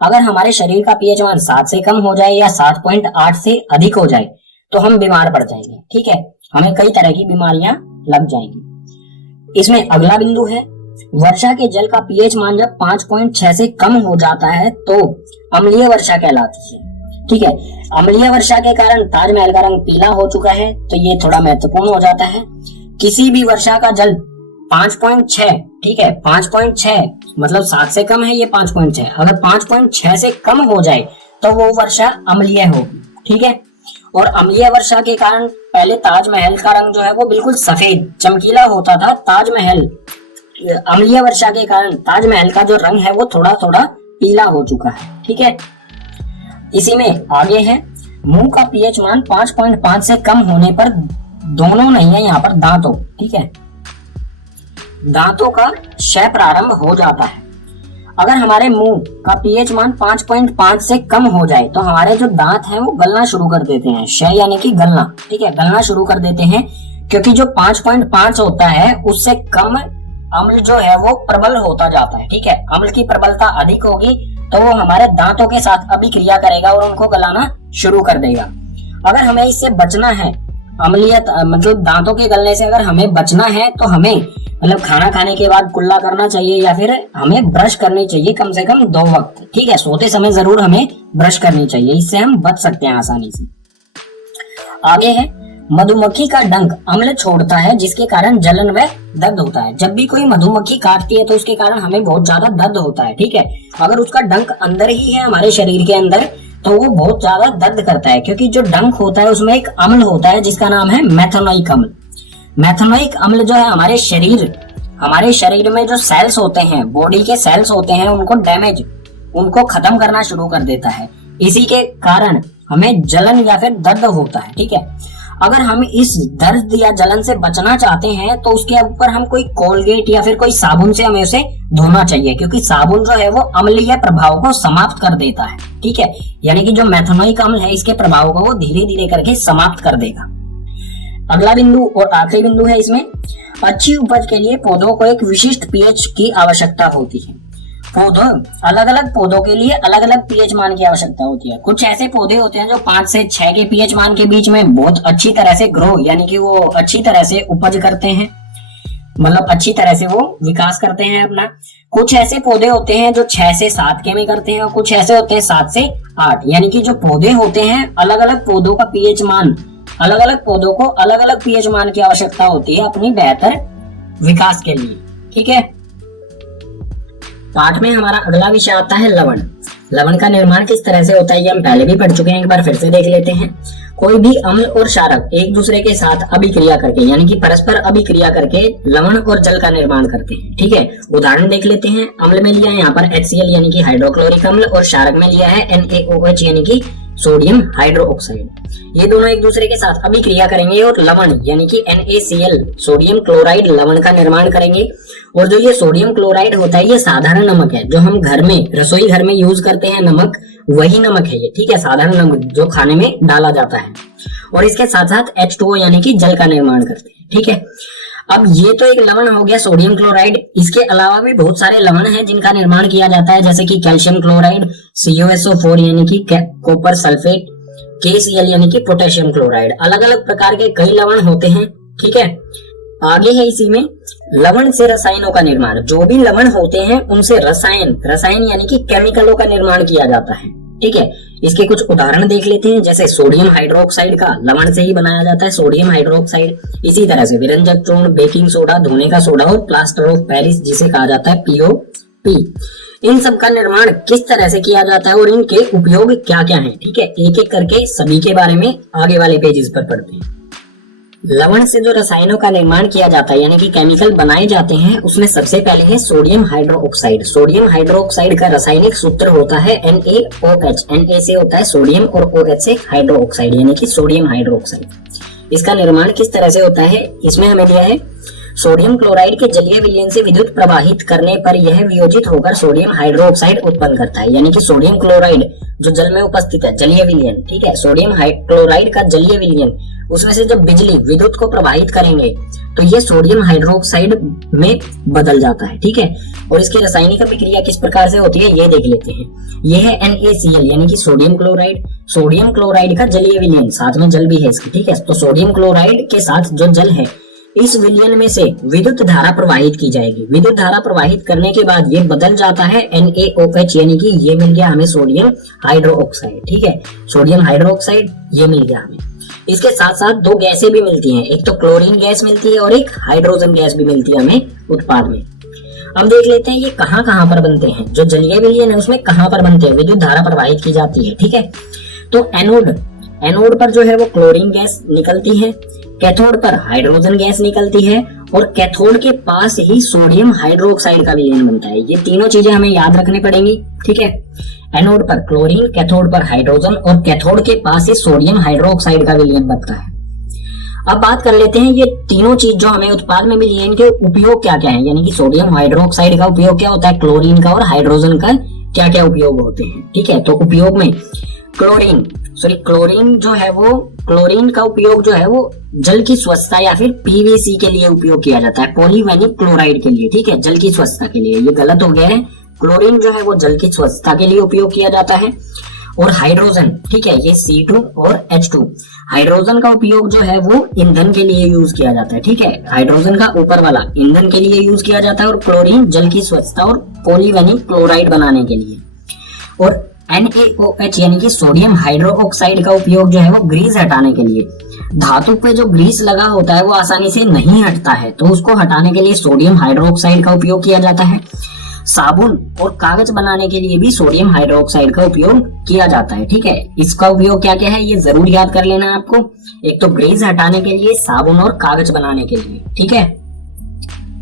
अगर हमारे शरीर का पीएच मान 7 से कम हो जाए या 7.8 से अधिक हो जाए तो हम बीमार पड़ जाएंगे, ठीक है, हमें कई तरह की बीमारियां लग जाएंगी। इसमें अगला बिंदु है वर्षा के जल का पीएच मान जब 5.6 से कम हो जाता है तो अम्लीय वर्षा कहलाती है, ठीक है। अम्लीय वर्षा के कारण ताजमहल का रंग पीला हो चुका है, तो ये थोड़ा महत्वपूर्ण हो जाता है। किसी भी वर्षा का जल 5.6, ठीक है, 5.6 मतलब 7 से कम है, ये 5.6, अगर 5.6 से कम हो जाए तो वो वर्षा अम्लीय होगी, ठीक है। और अम्लीय वर्षा के कारण पहले ताजमहल का रंग जो है वो बिल्कुल सफेद चमकीला होता था। अम्लीय वर्षा के कारण ताजमहल का जो रंग है वो थोड़ा थोड़ा पीला हो चुका है, ठीक है। इसी में आगे है मुंह का पीएच मान 5.5 से कम होने पर, दोनों नहीं है यहाँ पर, दांतों, ठीक है, दांतों का क्षय प्रारंभ हो जाता है। अगर हमारे मुंह का पीएच मान 5.5 से कम हो जाए तो हमारे जो दांत हैं वो गलना शुरू कर देते हैं, क्षय यानी कि गलना, ठीक है, गलना शुरू कर देते हैं, क्योंकि जो 5.5 होता है उससे कम अम्ल जो है वो प्रबल होता जाता है, ठीक है। अम्ल की प्रबलता अधिक होगी तो वो हमारे दांतों के साथ अभिक्रिया करेगा और उनको गलाना शुरू कर देगा। अगर हमें इससे बचना है, अम्लीयत मतलब दांतों के गलने से अगर हमें बचना है तो हमें मतलब खाना खाने के बाद कुल्ला करना चाहिए या फिर हमें ब्रश करनी चाहिए कम से कम 2 वक्त, ठीक है। सोते समय जरूर हमें ब्रश करनी चाहिए, इससे हम बच सकते हैं आसानी से। आगे है मधुमक्खी का डंक अम्ल छोड़ता है जिसके कारण जलन व दर्द होता है। जब भी कोई मधुमक्खी काटती है तो उसके कारण हमें बहुत ज्यादा दर्द होता है, ठीक है। अगर उसका डंक अंदर ही है हमारे शरीर के अंदर तो वो बहुत ज्यादा दर्द करता है, क्योंकि जो डंक होता है उसमें एक अम्ल होता है जिसका नाम है मेथनोइक अम्ल। मेथनोइक अम्ल जो है हमारे शरीर में जो सेल्स होते हैं, बॉडी के सेल्स होते हैं, उनको खत्म करना शुरू कर देता है। इसी के कारण हमें जलन या फिर दर्द होता है, ठीक है। अगर हम इस दर्द या जलन से बचना चाहते हैं तो उसके ऊपर हम कोई कोलगेट या फिर कोई साबुन से हमें उसे धोना चाहिए, क्योंकि साबुन जो है वो अम्लीय प्रभाव को समाप्त कर देता है, ठीक है। यानी कि जो मेथनोइक अम्ल है इसके प्रभाव को वो धीरे धीरे करके समाप्त कर देगा। अगला बिंदु और आखिरी बिंदु है इसमें अच्छी उपज के लिए पौधों को एक विशिष्ट पीएच की आवश्यकता होती है। अलग अलग पौधों के लिए अलग अलग पीएच मान की आवश्यकता होती है। कुछ ऐसे पौधे होते हैं जो 5 से 6 के पीएच मान के बीच में बहुत अच्छी तरह से ग्रो यानी कि वो अच्छी तरह से उपज करते हैं, मतलब अच्छी तरह से वो विकास करते हैं अपना। कुछ ऐसे पौधे होते हैं जो 6 से 7 के में करते हैं और कुछ ऐसे होते हैं 7 से 8, यानी कि जो पौधे होते हैं अलग अलग पौधों का पीएच मान, अलग अलग पौधों को अलग अलग पीएच मान की आवश्यकता होती है अपनी बेहतर विकास के लिए, ठीक है। पाठ में हमारा अगला विषय आता है लवण। लवण का निर्माण किस तरह से होता है ये हम पहले भी पढ़ चुके हैं, एक बार फिर से देख लेते हैं। कोई भी अम्ल और क्षारक एक दूसरे के साथ अभिक्रिया करके यानी कि परस्पर अभिक्रिया करके लवण और जल का निर्माण करते हैं, ठीक है। उदाहरण देख लेते हैं। अम्ल में लिया है यहाँ पर HCl यानी कि हाइड्रोक्लोरिक अम्ल और क्षारक में लिया है NaOH यानी कि सोडियम हाइड्रोक्साइड। ये दोनों एक दूसरे के साथ अभिक्रिया करेंगे और लवण यानी कि NaCl सोडियम क्लोराइड लवण का निर्माण करेंगे। और जो ये सोडियम क्लोराइड होता है ये साधारण नमक है, जो हम घर में रसोई घर में यूज करते हैं नमक, वही नमक है ये, ठीक है, साधारण नमक जो खाने में डाला जाता है। और इसके साथ साथ H2O यानी कि जल का निर्माण करते हैं, ठीक है। अब ये तो एक लवण हो गया सोडियम क्लोराइड। इसके अलावा भी बहुत सारे लवण हैं जिनका निर्माण किया जाता है, जैसे कि कैल्शियम क्लोराइड, CuSO4 यानी कि कॉपर सल्फेट, KCl यानी कि पोटेशियम क्लोराइड। अलग अलग प्रकार के कई लवण होते हैं, ठीक है। आगे है इसी में लवण से रसायनों का निर्माण। जो भी लवण होते हैं उनसे रसायन यानी कि केमिकलों का निर्माण किया जाता है, ठीक है। इसके कुछ उदाहरण देख लेते हैं, जैसे सोडियम हाइड्रोक्साइड का लवण से ही बनाया जाता है सोडियम हाइड्रोक्साइड। इसी तरह से विरंजक चूर्ण, बेकिंग सोडा, धोने का सोडा और प्लास्टर ऑफ पेरिस जिसे कहा जाता है POP। इन सब का निर्माण किस तरह से किया जाता है और इनके उपयोग क्या क्या हैं, ठीक है। एक एक करके सभी के बारे में आगे वाले पेजेस पर पढ़ते हैं। लवण से जो रसायनों का निर्माण किया जाता है यानी कि केमिकल बनाए जाते हैं, उसमें सबसे पहले है सोडियम हाइड्रोक्साइड। सोडियम हाइड्रोक्साइड का रासायनिक सूत्र होता है NaOH। Na से होता है सोडियम और OH से हाइड्रोक्साइड यानी कि सोडियम हाइड्रोक्साइड। इसका निर्माण किस तरह से होता है, इसमें हमें दिया है सोडियम क्लोराइड के जलीय विलयन से विद्युत प्रवाहित करने पर यह वियोजित होकर सोडियम हाइड्रोक्साइड उत्पन्न करता है। यानी कि सोडियम क्लोराइड जो जल में उपस्थित है, जलीय विलयन, ठीक है, सोडियम क्लोराइड का जलीय विलयन, उसमें से जब बिजली विद्युत को प्रवाहित करेंगे तो ये सोडियम हाइड्रोक्साइड में बदल जाता है, ठीक है। और इसकी रासायनिक अभिक्रिया किस प्रकार से होती है ये देख लेते हैं। यह है NaCl यानी कि सोडियम क्लोराइड का जलीय विलयन, साथ में जल भी है इसकी, ठीक है। तो सोडियम क्लोराइड के साथ जो जल है, इस विलयन में से विद्युत धारा प्रवाहित की जाएगी। विद्युत धारा प्रवाहित करने के बाद ये बदल जाता है NaOH, यानी कि ये मिल गया हमें सोडियम हाइड्रोक्साइड, ठीक है, सोडियम हाइड्रोक्साइड ये मिल गया हमें। इसके साथ साथ दो गैसें भी मिलती हैं, एक तो क्लोरीन गैस मिलती है और एक हाइड्रोजन गैस भी मिलती है हमें उत्पाद में। अब देख लेते हैं ये कहाँ कहाँ पर बनते हैं, जो जलीय विलयन है उसमें कहाँ पर बनते हैं, विद्युत धारा प्रवाहित की जाती है, ठीक है। तो एनोड पर जो है वो क्लोरीन गैस निकलती है, कैथोड पर हाइड्रोजन गैस निकलती है और कैथोड के पास ही सोडियम हाइड्रोक्साइड का विलयन बनता है। ये तीनों चीजें हमें याद रखनी पड़ेंगी, ठीक है। एनोड पर क्लोरीन, कैथोड पर हाइड्रोजन और कैथोड के पास ही सोडियम हाइड्रोक्साइड का विलयन बनता है। अब बात कर लेते हैं ये तीनों चीज जो हमें उत्पाद में मिली है, इनके उपयोग क्या क्या है। यानी कि सोडियम हाइड्रोक्साइड का उपयोग क्या होता है, क्लोरीन का और हाइड्रोजन का क्या क्या उपयोग होते हैं, ठीक है। तो उपयोग में क्लोरीन जो है वो, क्लोरीन का उपयोग जो है वो जल की स्वच्छता या फिर PVC के लिए उपयोग किया जाता है, पॉलीवेनिक क्लोराइड के लिए, ठीक है, जल की स्वच्छता के लिए। ये गलत हो गया है, क्लोरीन जो है वो जल की स्वच्छता के लिए उपयोग किया जाता है। और हाइड्रोजन, ठीक है, ये C2 और H2, हाइड्रोजन का उपयोग जो है वो ईंधन के लिए यूज किया जाता है, ठीक है, हाइड्रोजन का ऊपर वाला ईंधन के लिए यूज किया जाता है और क्लोरीन जल की स्वच्छता और पॉलीवेनिक क्लोराइड बनाने के लिए। और NaOH यानी कि सोडियम हाइड्रोक्साइड का उपयोग जो है वो ग्रीस हटाने के लिए। धातु पे जो ग्रीस लगा होता है वो आसानी से नहीं हटता है, तो उसको हटाने के लिए सोडियम हाइड्रोक्साइड का उपयोग किया जाता है। साबुन और कागज बनाने के लिए भी सोडियम हाइड्रोक्साइड का उपयोग किया जाता है, ठीक है। इसका उपयोग क्या क्या है ये जरूर याद कर लेना है आपको। एक तो ग्रीस हटाने के लिए, साबुन और कागज बनाने के लिए, ठीक है।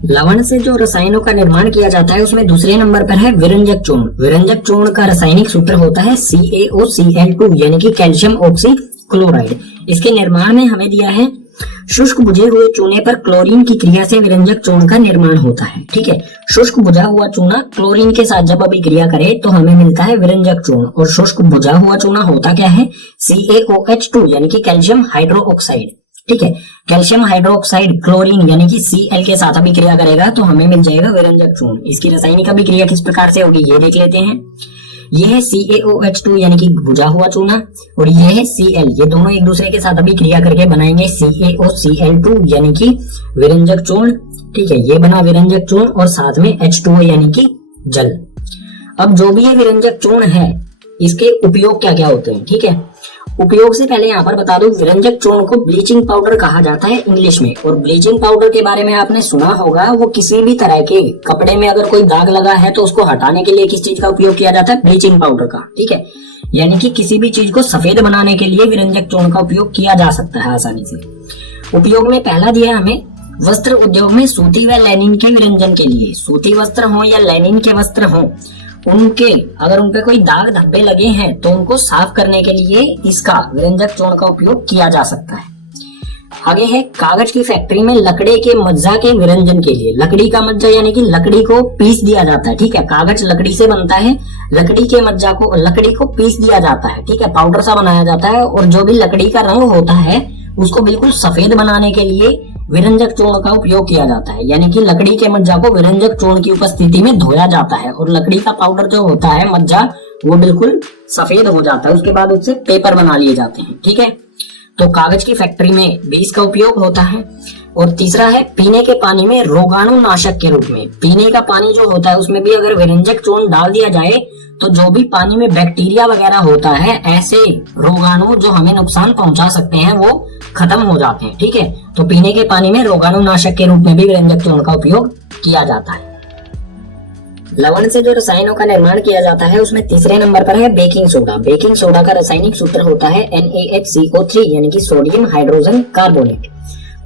लवण से जो रसायनों का निर्माण किया जाता है उसमें दूसरे नंबर पर है विरंजक चूर्ण। विरंजक चूर्ण का रासायनिक सूत्र होता है CaOCl2 यानी कि कैल्शियम ऑक्सी क्लोराइड। इसके निर्माण में हमें दिया है शुष्क बुझे हुए चूने पर क्लोरीन की क्रिया से विरंजक चूर्ण का निर्माण होता है, ठीक है। शुष्क बुझा हुआ चूना क्लोरीन के साथ जब अभिक्रिया करे तो हमें मिलता है विरंजक चूर्ण। और शुष्क बुझा हुआ चूना होता क्या है, CaOH2 यानी कि कैल्शियम हाइड्रोक्साइड, ठीक है। कैल्शियम हाइड्रोक्साइड क्लोरीन यानी कि Cl के साथ अभिक्रिया करेगा तो हमें मिल जाएगा विरंजक चूर्ण। इसकी रासायनिक अभिक्रिया किस प्रकार से होगी ये देख लेते हैं। यह है CaOH2 यानी कि बुझा हुआ चूना और यह है Cl, ये दोनों एक दूसरे के साथ अभिक्रिया करके बनाएंगे CaOCl2 यानी कि विरंजक चूर्ण, ठीक है। ये बना विरंजक चूर्ण और साथ में H2O यानी कि जल। अब जो भी ये विरंजक चूर्ण है इसके उपयोग क्या क्या होते हैं, ठीक है। उपयोग से पहले यहाँ पर बता दूं, विरंजक चूर्ण को ब्लीचिंग पाउडर कहा जाता है इंग्लिश में। और ब्लीचिंग पाउडर के बारे में आपने सुना होगा, वो किसी भी तरह के कपड़े में अगर कोई दाग लगा है तो उसको हटाने के लिए किस चीज का उपयोग किया जाता है, ब्लीचिंग पाउडर का, ठीक है। यानी कि किसी भी चीज को सफेद बनाने के लिए विरंजक चूर्ण का उपयोग किया जा सकता है आसानी से। उपयोग में पहला दिया हमें वस्त्र उद्योग में सूती व लैनिन के विरंजन के लिए। सूती वस्त्र हो या लैनिन के वस्त्र हो, उनके अगर उनपे कोई दाग धब्बे लगे हैं तो उनको साफ करने के लिए इसका विरंजक चूर्ण का उपयोग किया जा सकता है। आगे है कागज की फैक्ट्री में लकड़ी के मज्जा के विरंजन के लिए। लकड़ी का मज्जा यानी कि लकड़ी को पीस दिया जाता है, ठीक है। कागज लकड़ी से बनता है, लकड़ी के मज्जा को, लकड़ी को पीस दिया जाता है, ठीक है, पाउडर सा बनाया जाता है। और जो भी लकड़ी का रंग होता है उसको बिल्कुल सफेद बनाने के लिए विरंजक चूर्ण का उपयोग किया जाता है। यानी कि लकड़ी के मज्जा को विरंजक चूर्ण की उपस्थिति में धोया जाता है और लकड़ी का पाउडर जो होता है मज्जा वो बिल्कुल सफेद हो जाता है। उसके बाद उससे पेपर बना लिए जाते हैं, ठीक है। तो कागज की फैक्ट्री में भी इसका उपयोग होता है। और तीसरा है पीने के पानी में रोगाणुनाशक के रूप में। पीने का पानी जो होता है उसमें भी अगर विरंजक चूर्ण डाल दिया जाए तो जो भी पानी में बैक्टीरिया वगैरह होता है, ऐसे रोगाणु जो हमें नुकसान पहुंचा सकते हैं वो खत्म हो जाते हैं, ठीक है। तो पीने के पानी में रोगाणुनाशक के रूप में भी विरंजक चूर्ण का उपयोग किया जाता है। लवण से जो रसायनों का निर्माण किया जाता है उसमें तीसरे नंबर पर है बेकिंग सोडा। बेकिंग सोडा का रासायनिक सूत्र होता है NaHCO3 यानी कि सोडियम हाइड्रोजन कार्बोनेट।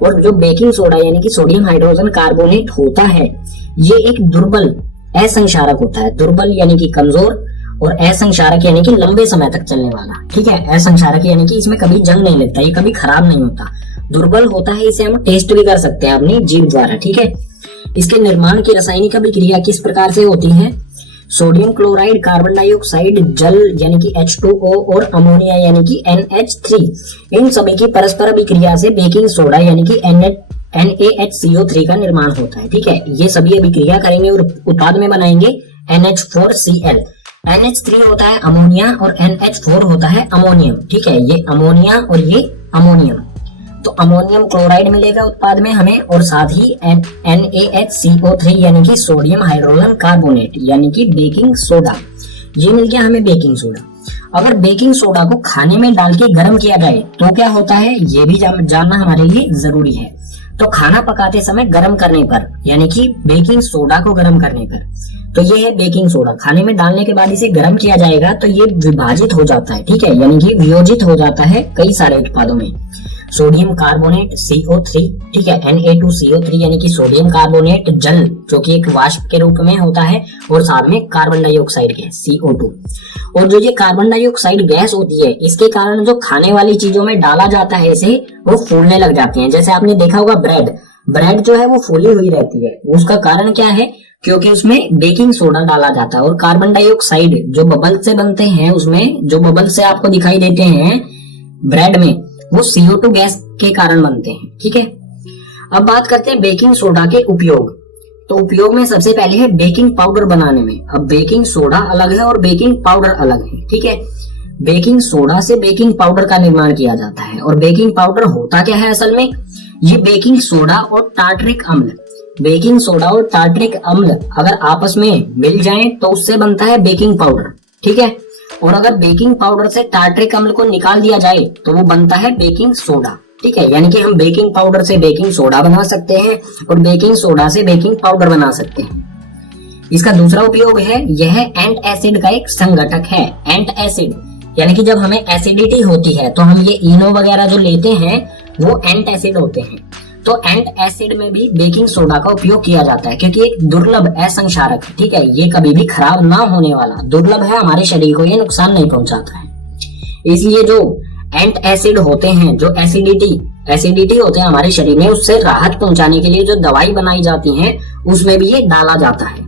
और जो बेकिंग सोडा यानी कि सोडियम हाइड्रोजन कार्बोनेट होता है ये एक दुर्बल असंक्षारक होता है। दुर्बल यानी कि कमजोर और असंक्षारक यानी कि लंबे समय तक चलने वाला, ठीक है। असंक्षारक यानी कि इसमें कभी जंग नहीं लगता, ये कभी खराब नहीं होता। दुर्बल होता है, इसे हम टेस्ट भी कर सकते हैं अपनी जीभ द्वारा, ठीक है। इसके निर्माण की रासायनिक अभिक्रिया किस प्रकार से होती है? सोडियम क्लोराइड, कार्बन डाइऑक्साइड, जल यानी कि H2O और अमोनिया यानी कि NH3, इन सभी की परस्पर अभिक्रिया से बेकिंग सोडा यानी कि NaHCO3 का निर्माण होता है, ठीक है। ये सभी अभिक्रिया करेंगे और उत्पाद में बनाएंगे NH4Cl। NH3 होता है अमोनिया और NH4 होता है अमोनियम, ठीक है। ये अमोनिया और ये अमोनियम, तो अमोनियम क्लोराइड मिलेगा उत्पाद में हमें, और साथ ही NaHCO3 यानी कि सोडियम हाइड्रोजन कार्बोनेट यानी कि बेकिंग सोडा, ये मिल गया हमें बेकिंग सोडा। अगर बेकिंग सोडा को खाने में डाल के गर्म किया जाए तो क्या होता है, ये भी जानना हमारे लिए जरूरी है। तो खाना पकाते समय गर्म करने पर यानी कि बेकिंग सोडा को गर्म करने पर, तो ये है बेकिंग सोडा। खाने में डालने के बाद इसे गर्म किया जाएगा तो ये विभाजित हो जाता है, ठीक है, यानी कि वियोजित हो जाता है कई सारे उत्पादों में। सोडियम कार्बोनेट CO3, ठीक है, Na2CO3 यानी कि सोडियम कार्बोनेट जल जो कि एक वाष्प के रूप में होता है, और साथ में कार्बन डाइऑक्साइड गैस CO2। और जो ये कार्बन डाइऑक्साइड गैस होती है, इसके कारण जो खाने वाली चीजों में डाला जाता है इसे, वो फूलने लग जाती हैं। जैसे आपने देखा होगा ब्रेड जो है वो फूली हुई रहती है, उसका कारण क्या है? क्योंकि उसमें बेकिंग सोडा डाला जाता है। और कार्बन डाइऑक्साइड जो बबल से बनते हैं, उसमें जो बबल से आपको दिखाई देते हैं ब्रेड में, वो CO2 गैस के कारण बनते हैं, ठीक है। अब बात करते हैं बेकिंग सोडा के उपयोग। तो उपयोग में सबसे पहले है बेकिंग पाउडर बनाने में। अब बेकिंग सोडा अलग है और बेकिंग पाउडर अलग है, ठीक है। बेकिंग सोडा से बेकिंग पाउडर का निर्माण किया जाता है। और बेकिंग पाउडर होता क्या है असल में? ये बेकिंग सोडा और टार्टरिक अम्ल, बेकिंग सोडा और टार्टरिक अम्ल अगर आपस में मिल जाएं तो उससे बनता है बेकिंग पाउडर, ठीक है। और अगर बेकिंग पाउडर से टार्टरिक अम्ल को निकाल दिया जाए तो वो बनता है बेकिंग सोडा, ठीक है। यानी कि हम बेकिंग पाउडर से बेकिंग सोडा बना सकते हैं और बेकिंग सोडा से बेकिंग पाउडर बना सकते हैं। इसका दूसरा उपयोग है, यह एंट एसिड का एक संघटक है। एंट एसिड यानी कि जब हमें एसिडिटी होती है तो हम ये इनो वगैरह जो लेते हैं वो एंट एसिड होते हैं। तो एंट एसिड में भी बेकिंग सोडा का उपयोग किया जाता है, क्योंकि एक दुर्लभ असंक्षारक है, ठीक है। ये कभी भी खराब ना होने वाला, दुर्लभ है, हमारे शरीर को ये नुकसान नहीं पहुंचाता है। इसलिए जो एंट एसिड होते हैं, जो एसिडिटी होते हैं हमारे शरीर में, उससे राहत पहुंचाने के लिए जो दवाई बनाई जाती है उसमें भी ये डाला जाता है।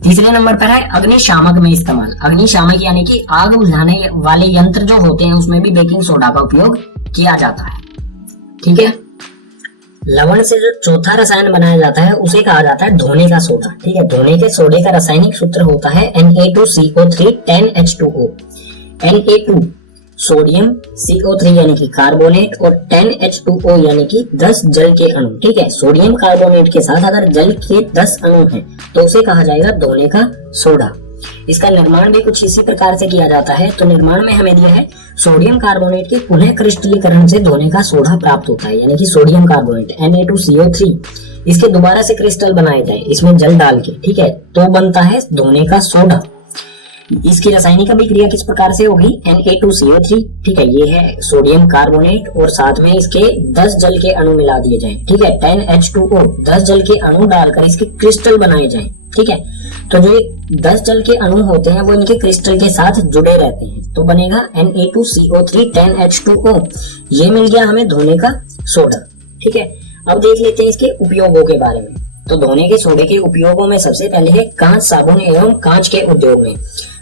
तीसरे नंबर पर है अग्निशामक में इस्तेमाल। अग्निशामक यानी कि आग बुझाने वाले यंत्र जो होते हैं उसमें भी बेकिंग सोडा का उपयोग किया जाता है, ठीक है। लवण से जो चौथा रसायन बनाया जाता है उसे कहा जाता है धोने का सोडा, ठीक है। धोने के सोडे का रासायनिक सूत्र होता है Na2CO3 10H2O। Na2 sodium, CO3 यानी कि कार्बोनेट और 10H2O यानी कि 10 जल के अणु, ठीक है। सोडियम कार्बोनेट के साथ अगर जल के 10 अणु हैं तो उसे कहा जाएगा धोने का सोडा। इसका निर्माण भी कुछ इसी प्रकार से किया जाता है। तो निर्माण में हमें दिया है सोडियम कार्बोनेट के पुनः क्रिस्टलीकरण से धोने का सोडा प्राप्त होता है, यानी कि सोडियम कार्बोनेट Na2CO3, इसके दोबारा से क्रिस्टल बनाए जाए इसमें जल डाल के, ठीक है, तो बनता है धोने का सोडा। इसकी रासायनिक अभिक्रिया किस प्रकार से होगी? Na2CO3, ठीक है, ये है सोडियम कार्बोनेट और साथ में इसके 10 जल के अणु मिला दिए जाएं, ठीक है। 10H2O 10 जल के अणु डालकर इसके क्रिस्टल बनाए जाएं, ठीक है। तो जो 10 जल के अणु होते हैं वो इनके क्रिस्टल के साथ जुड़े रहते हैं, तो बनेगा Na2CO3 10H2O। ये मिल गया हमें धोने का सोडा, ठीक है। अब देख लेते हैं इसके उपयोगों के बारे में। तो धोने के सोडे के उपयोगों में सबसे पहले है कांच, साबुन एवं कांच के उद्योग में।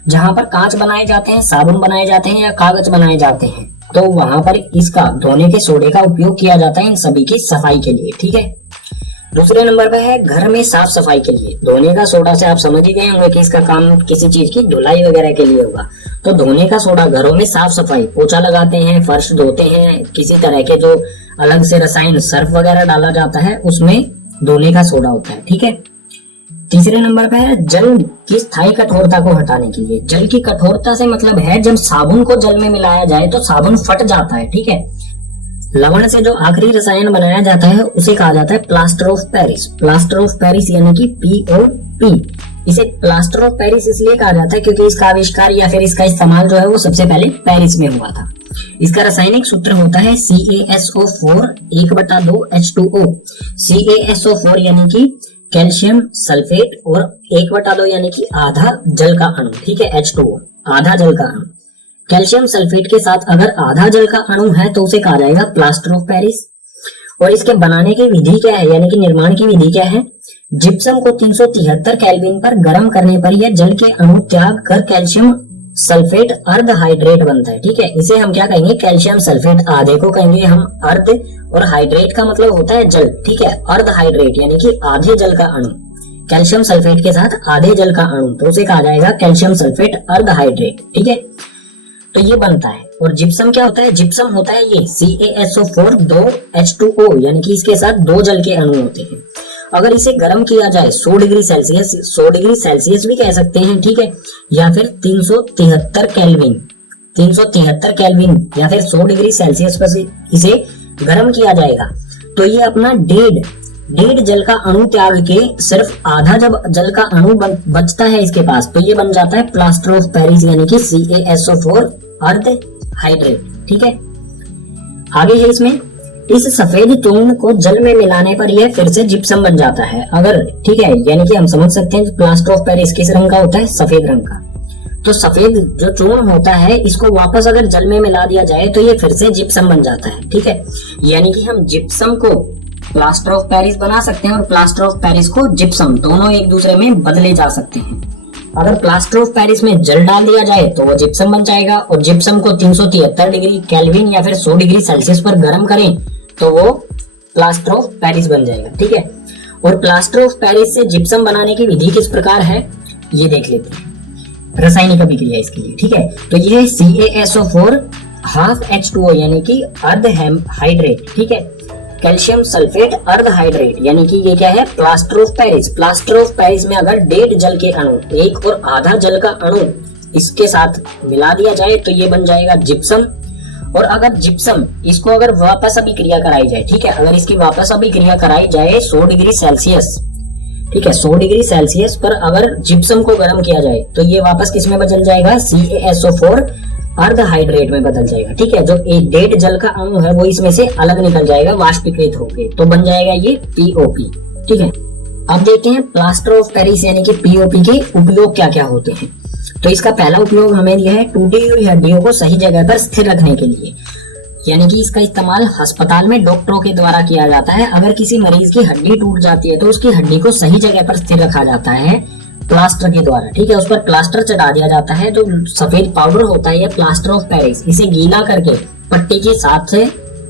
जहां पर कांच बनाए जाते हैं, साबुन बनाए जाते हैं या कागज बनाए जाते हैं, तो वहां पर इसका धोने के सोडे का उपयोग किया जाता है इन सभी की सफाई के लिए, ठीक है। दूसरे नंबर पर है घर में साफ सफाई के लिए। धोने का सोडा से आप समझ ही गए होंगे कि इसका काम किसी चीज की धुलाई वगैरह के लिए होगा। तो धोने का सोडा घरों में साफ सफाई, पोछा लगाते हैं, फर्श धोते हैं, किसी तरह के जो अलग से रसायन सर्फ वगैरह डाला जाता है उसमें धोने का सोडा होता है, ठीक है। तीसरे नंबर पे है जल की स्थायी कठोरता को हटाने के लिए। जल की कठोरता से मतलब है जब साबुन को जल में मिलाया जाए तो साबुन फट जाता है, ठीक है। लवण से जो आखिरी रसायन बनाया जाता है उसे कहा जाता है plaster of Paris. Plaster of Paris यानी कि POP। इसे प्लास्टर ऑफ पेरिस इसलिए कहा जाता है क्योंकि इसका आविष्कार या फिर इसका इस्तेमाल जो है वो सबसे पहले पेरिस में हुआ था। इसका रासायनिक सूत्र होता है CaSO4 1/2 H2O। CaSO4 यानी कि कैल्शियम सल्फेट और 1/2 यानी कि आधा जल का अणु, ठीक है, H2O आधा जल का अणु। कैल्शियम सल्फेट के साथ अगर आधा जल का अणु है तो उसे कहा जाएगा प्लास्टर ऑफ पेरिस। और इसके बनाने की विधि क्या है, यानी कि निर्माण की विधि क्या है। जिप्सम को 373 केल्विन पर गर्म करने पर यह जल के अणु त्याग कर कैल्शियम सल्फेट अर्ध हाइड्रेट बनता है। ठीक है, इसे हम क्या कहेंगे, कैल्शियम सल्फेट। आधे को कहेंगे हम अर्ध, और हाइड्रेट का मतलब होता है जल। ठीक है, अर्ध हाइड्रेट यानी कि आधे जल का अणु, कैल्शियम सल्फेट के साथ आधे जल का अणु, तो उसे कहा जाएगा कैल्शियम सल्फेट अर्ध हाइड्रेट। ठीक है, तो ये बनता है। और जिप्सम क्या होता है, जिप्सम होता है ये CaSO4 2H2O, यानी कि इसके साथ दो जल के अणु होते हैं। अगर इसे गर्म किया जाए 100 डिग्री सेल्सियस, 100 डिग्री सेल्सियस भी कह सकते हैं। ठीक है, या फिर 373 केल्विन, 373 केल्विन या फिर 100 डिग्री सेल्सियस पर इसे गर्म किया जाएगा, तो ये अपना डेढ़ जल का अणु त्याग के सिर्फ आधा जब जल का अणु बचता है इसके पास, तो ये बन जाता है प्लास्टर ऑफ पेरिस, यानी कि CaSO4 अर्ध हाइड्रेट। ठीक है, आगे है इसमें, इस सफेद चूर्ण को जल में मिलाने पर यह फिर से जिप्सम बन जाता है। अगर, ठीक है, यानी कि हम समझ सकते हैं प्लास्टर ऑफ पेरिस किस रंग का होता है, सफेद रंग का। तो सफेद जो चूर्ण होता है, इसको वापस अगर जल में मिला दिया जाए तो ये फिर से जिप्सम बन जाता है। ठीक है, यानी कि हम जिप्सम को प्लास्टर ऑफ पेरिस बना सकते हैं और प्लास्टर ऑफ पेरिस को जिप्सम, दोनों एक दूसरे में बदले जा सकते हैं। अगर प्लास्टर ऑफ पेरिस में जल डाल दिया जाए तो वो जिप्सम बन जाएगा, और जिप्सम को 373 डिग्री केल्विन या फिर 100 डिग्री सेल्सियस पर गर्म करें तो वो प्लास्टर ऑफ पेरिस बन जाएगा। ठीक है, और प्लास्टर ऑफ पेरिस से जिप्सम बनाने की विधि किस प्रकार है, ये देख लेते हैं, रासायनिक अभिक्रिया इसके लिए। ठीक है, तो ये CaSO4 हाफ H2O यानी कि अर्ध हाइड्रेट। ठीक है, कैल्शियम सल्फेट अर्ध हाइड्रेट, यानी कि ये क्या है, plaster of Paris. Plaster of Paris में अगर डेढ़ जल के अणु, एक और आधा जल का अणु इसके साथ मिला दिया जाए तो ये बन जाएगा जिप्सम। और अगर जिप्सम, इसको अगर वापस अभिक्रिया कराई जाए, ठीक है, अगर इसकी वापस अभिक्रिया कराई जाए 100 डिग्री सेल्सियस, ठीक है, 100 डिग्री सेल्सियस पर अगर जिप्सम को गर्म किया जाए तो ये वापस किस में बदल जाएगा, CaSO4 अर्ध हाइड्रेट में बदल जाएगा। ठीक है, जो एक डेढ़ जल का अणु है वो इसमें से अलग निकल जाएगा वाष्पीकृत होकर, तो बन जाएगा ये POP। ठीक है, अब देखते हैं प्लास्टर ऑफ पेरिस यानी कि POP के उपयोग क्या क्या होते हैं। तो इसका पहला उपयोग हमें यह है टूटी हुई हड्डियों को सही जगह पर स्थिर रखने के लिए, यानी कि इसका इस्तेमाल अस्पताल में डॉक्टरों के द्वारा किया जाता है। अगर किसी मरीज की हड्डी टूट जाती है तो उसकी हड्डी को सही जगह पर स्थिर रखा जाता है प्लास्टर के द्वारा। ठीक है, उस पर प्लास्टर चढ़ा दिया जाता है, जो सफेद पाउडर होता है, ये प्लास्टर ऑफ पेरिस, इसे गीला करके पट्टी के साथ से,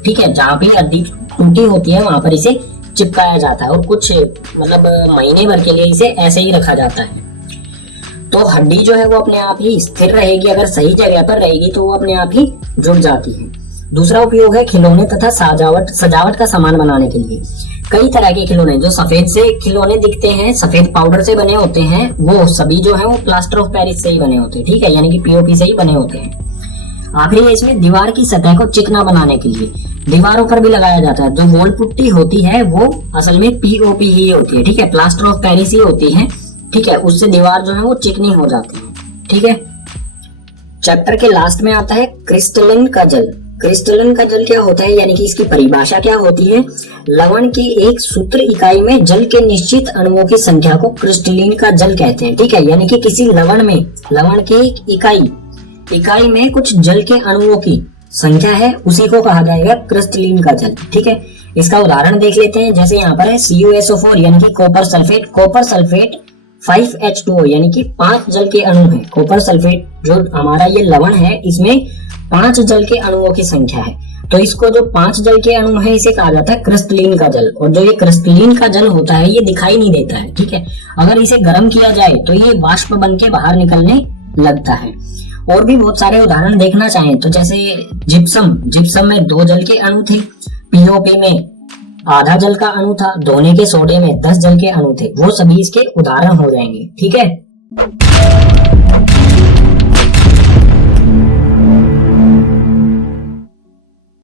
ठीक है, जहाँ भी हड्डी टूटी होती है वहां पर इसे चिपकाया जाता है, और कुछ मतलब महीने भर के लिए इसे ऐसे ही रखा जाता है। तो हड्डी जो है वो अपने आप ही स्थिर रहेगी, अगर सही जगह पर रहेगी तो वो अपने आप ही जुड़ जाती है। दूसरा उपयोग है खिलौने तथा सजावट का सामान बनाने के लिए। कई तरह के खिलौने, जो सफेद से खिलौने दिखते हैं, सफेद पाउडर से बने होते हैं, वो सभी जो है वो प्लास्टर ऑफ पेरिस से ही बने होते हैं। ठीक है, यानी कि POP से ही बने होते हैं। आखिरी है इसमें दीवार की सतह को चिकना बनाने के लिए दीवारों पर भी लगाया जाता है। जो वॉल पुट्टी होती है वो असल में POP ही होती है। ठीक है, प्लास्टर ऑफ पेरिस ही होती है। ठीक है, उससे दीवार जो है वो चिकनी हो जाती है। ठीक है, चैप्टर के लास्ट में आता है क्रिस्टलिन का जल। क्रिस्टलिन का जल क्या होता है, यानी कि इसकी परिभाषा क्या होती है, लवण की एक सूत्र इकाई में जल के निश्चित अणुओं की संख्या को क्रिस्टलिन का जल कहते हैं। ठीक है, यानी कि किसी लवण की इकाई में कुछ जल के अणुओं की संख्या है, उसी को कहा जाएगा क्रिस्टलिन का जल। ठीक है, इसका उदाहरण देख लेते हैं। जैसे यहाँ पर है CuSO4 यानी कि कॉपर सल्फेट 5H2O यानी कि 5 जल के अणु है। कॉपर सल्फेट जो हमारा ये लवण है, इसमें 5 जल के अणुओं की संख्या है, तो इसको जो 5 जल के अणु है इसे कहा जाता है क्रिस्टलिन का जल। और जो ये क्रिस्टलिन का जल होता है ये दिखाई नहीं देता है। ठीक है, अगर इसे गर्म किया जाए तो ये वाष्प बन के बाहर निकलने लगता है। और भी बहुत सारे उदाहरण देखना चाहें तो जैसे जिप्सम में 2 जल के अणु थे, POP में आधा जल का अणु था, धोने के सोडे में 10 जल के अणु थे, वो सभी इसके उदाहरण हो जाएंगे। ठीक है।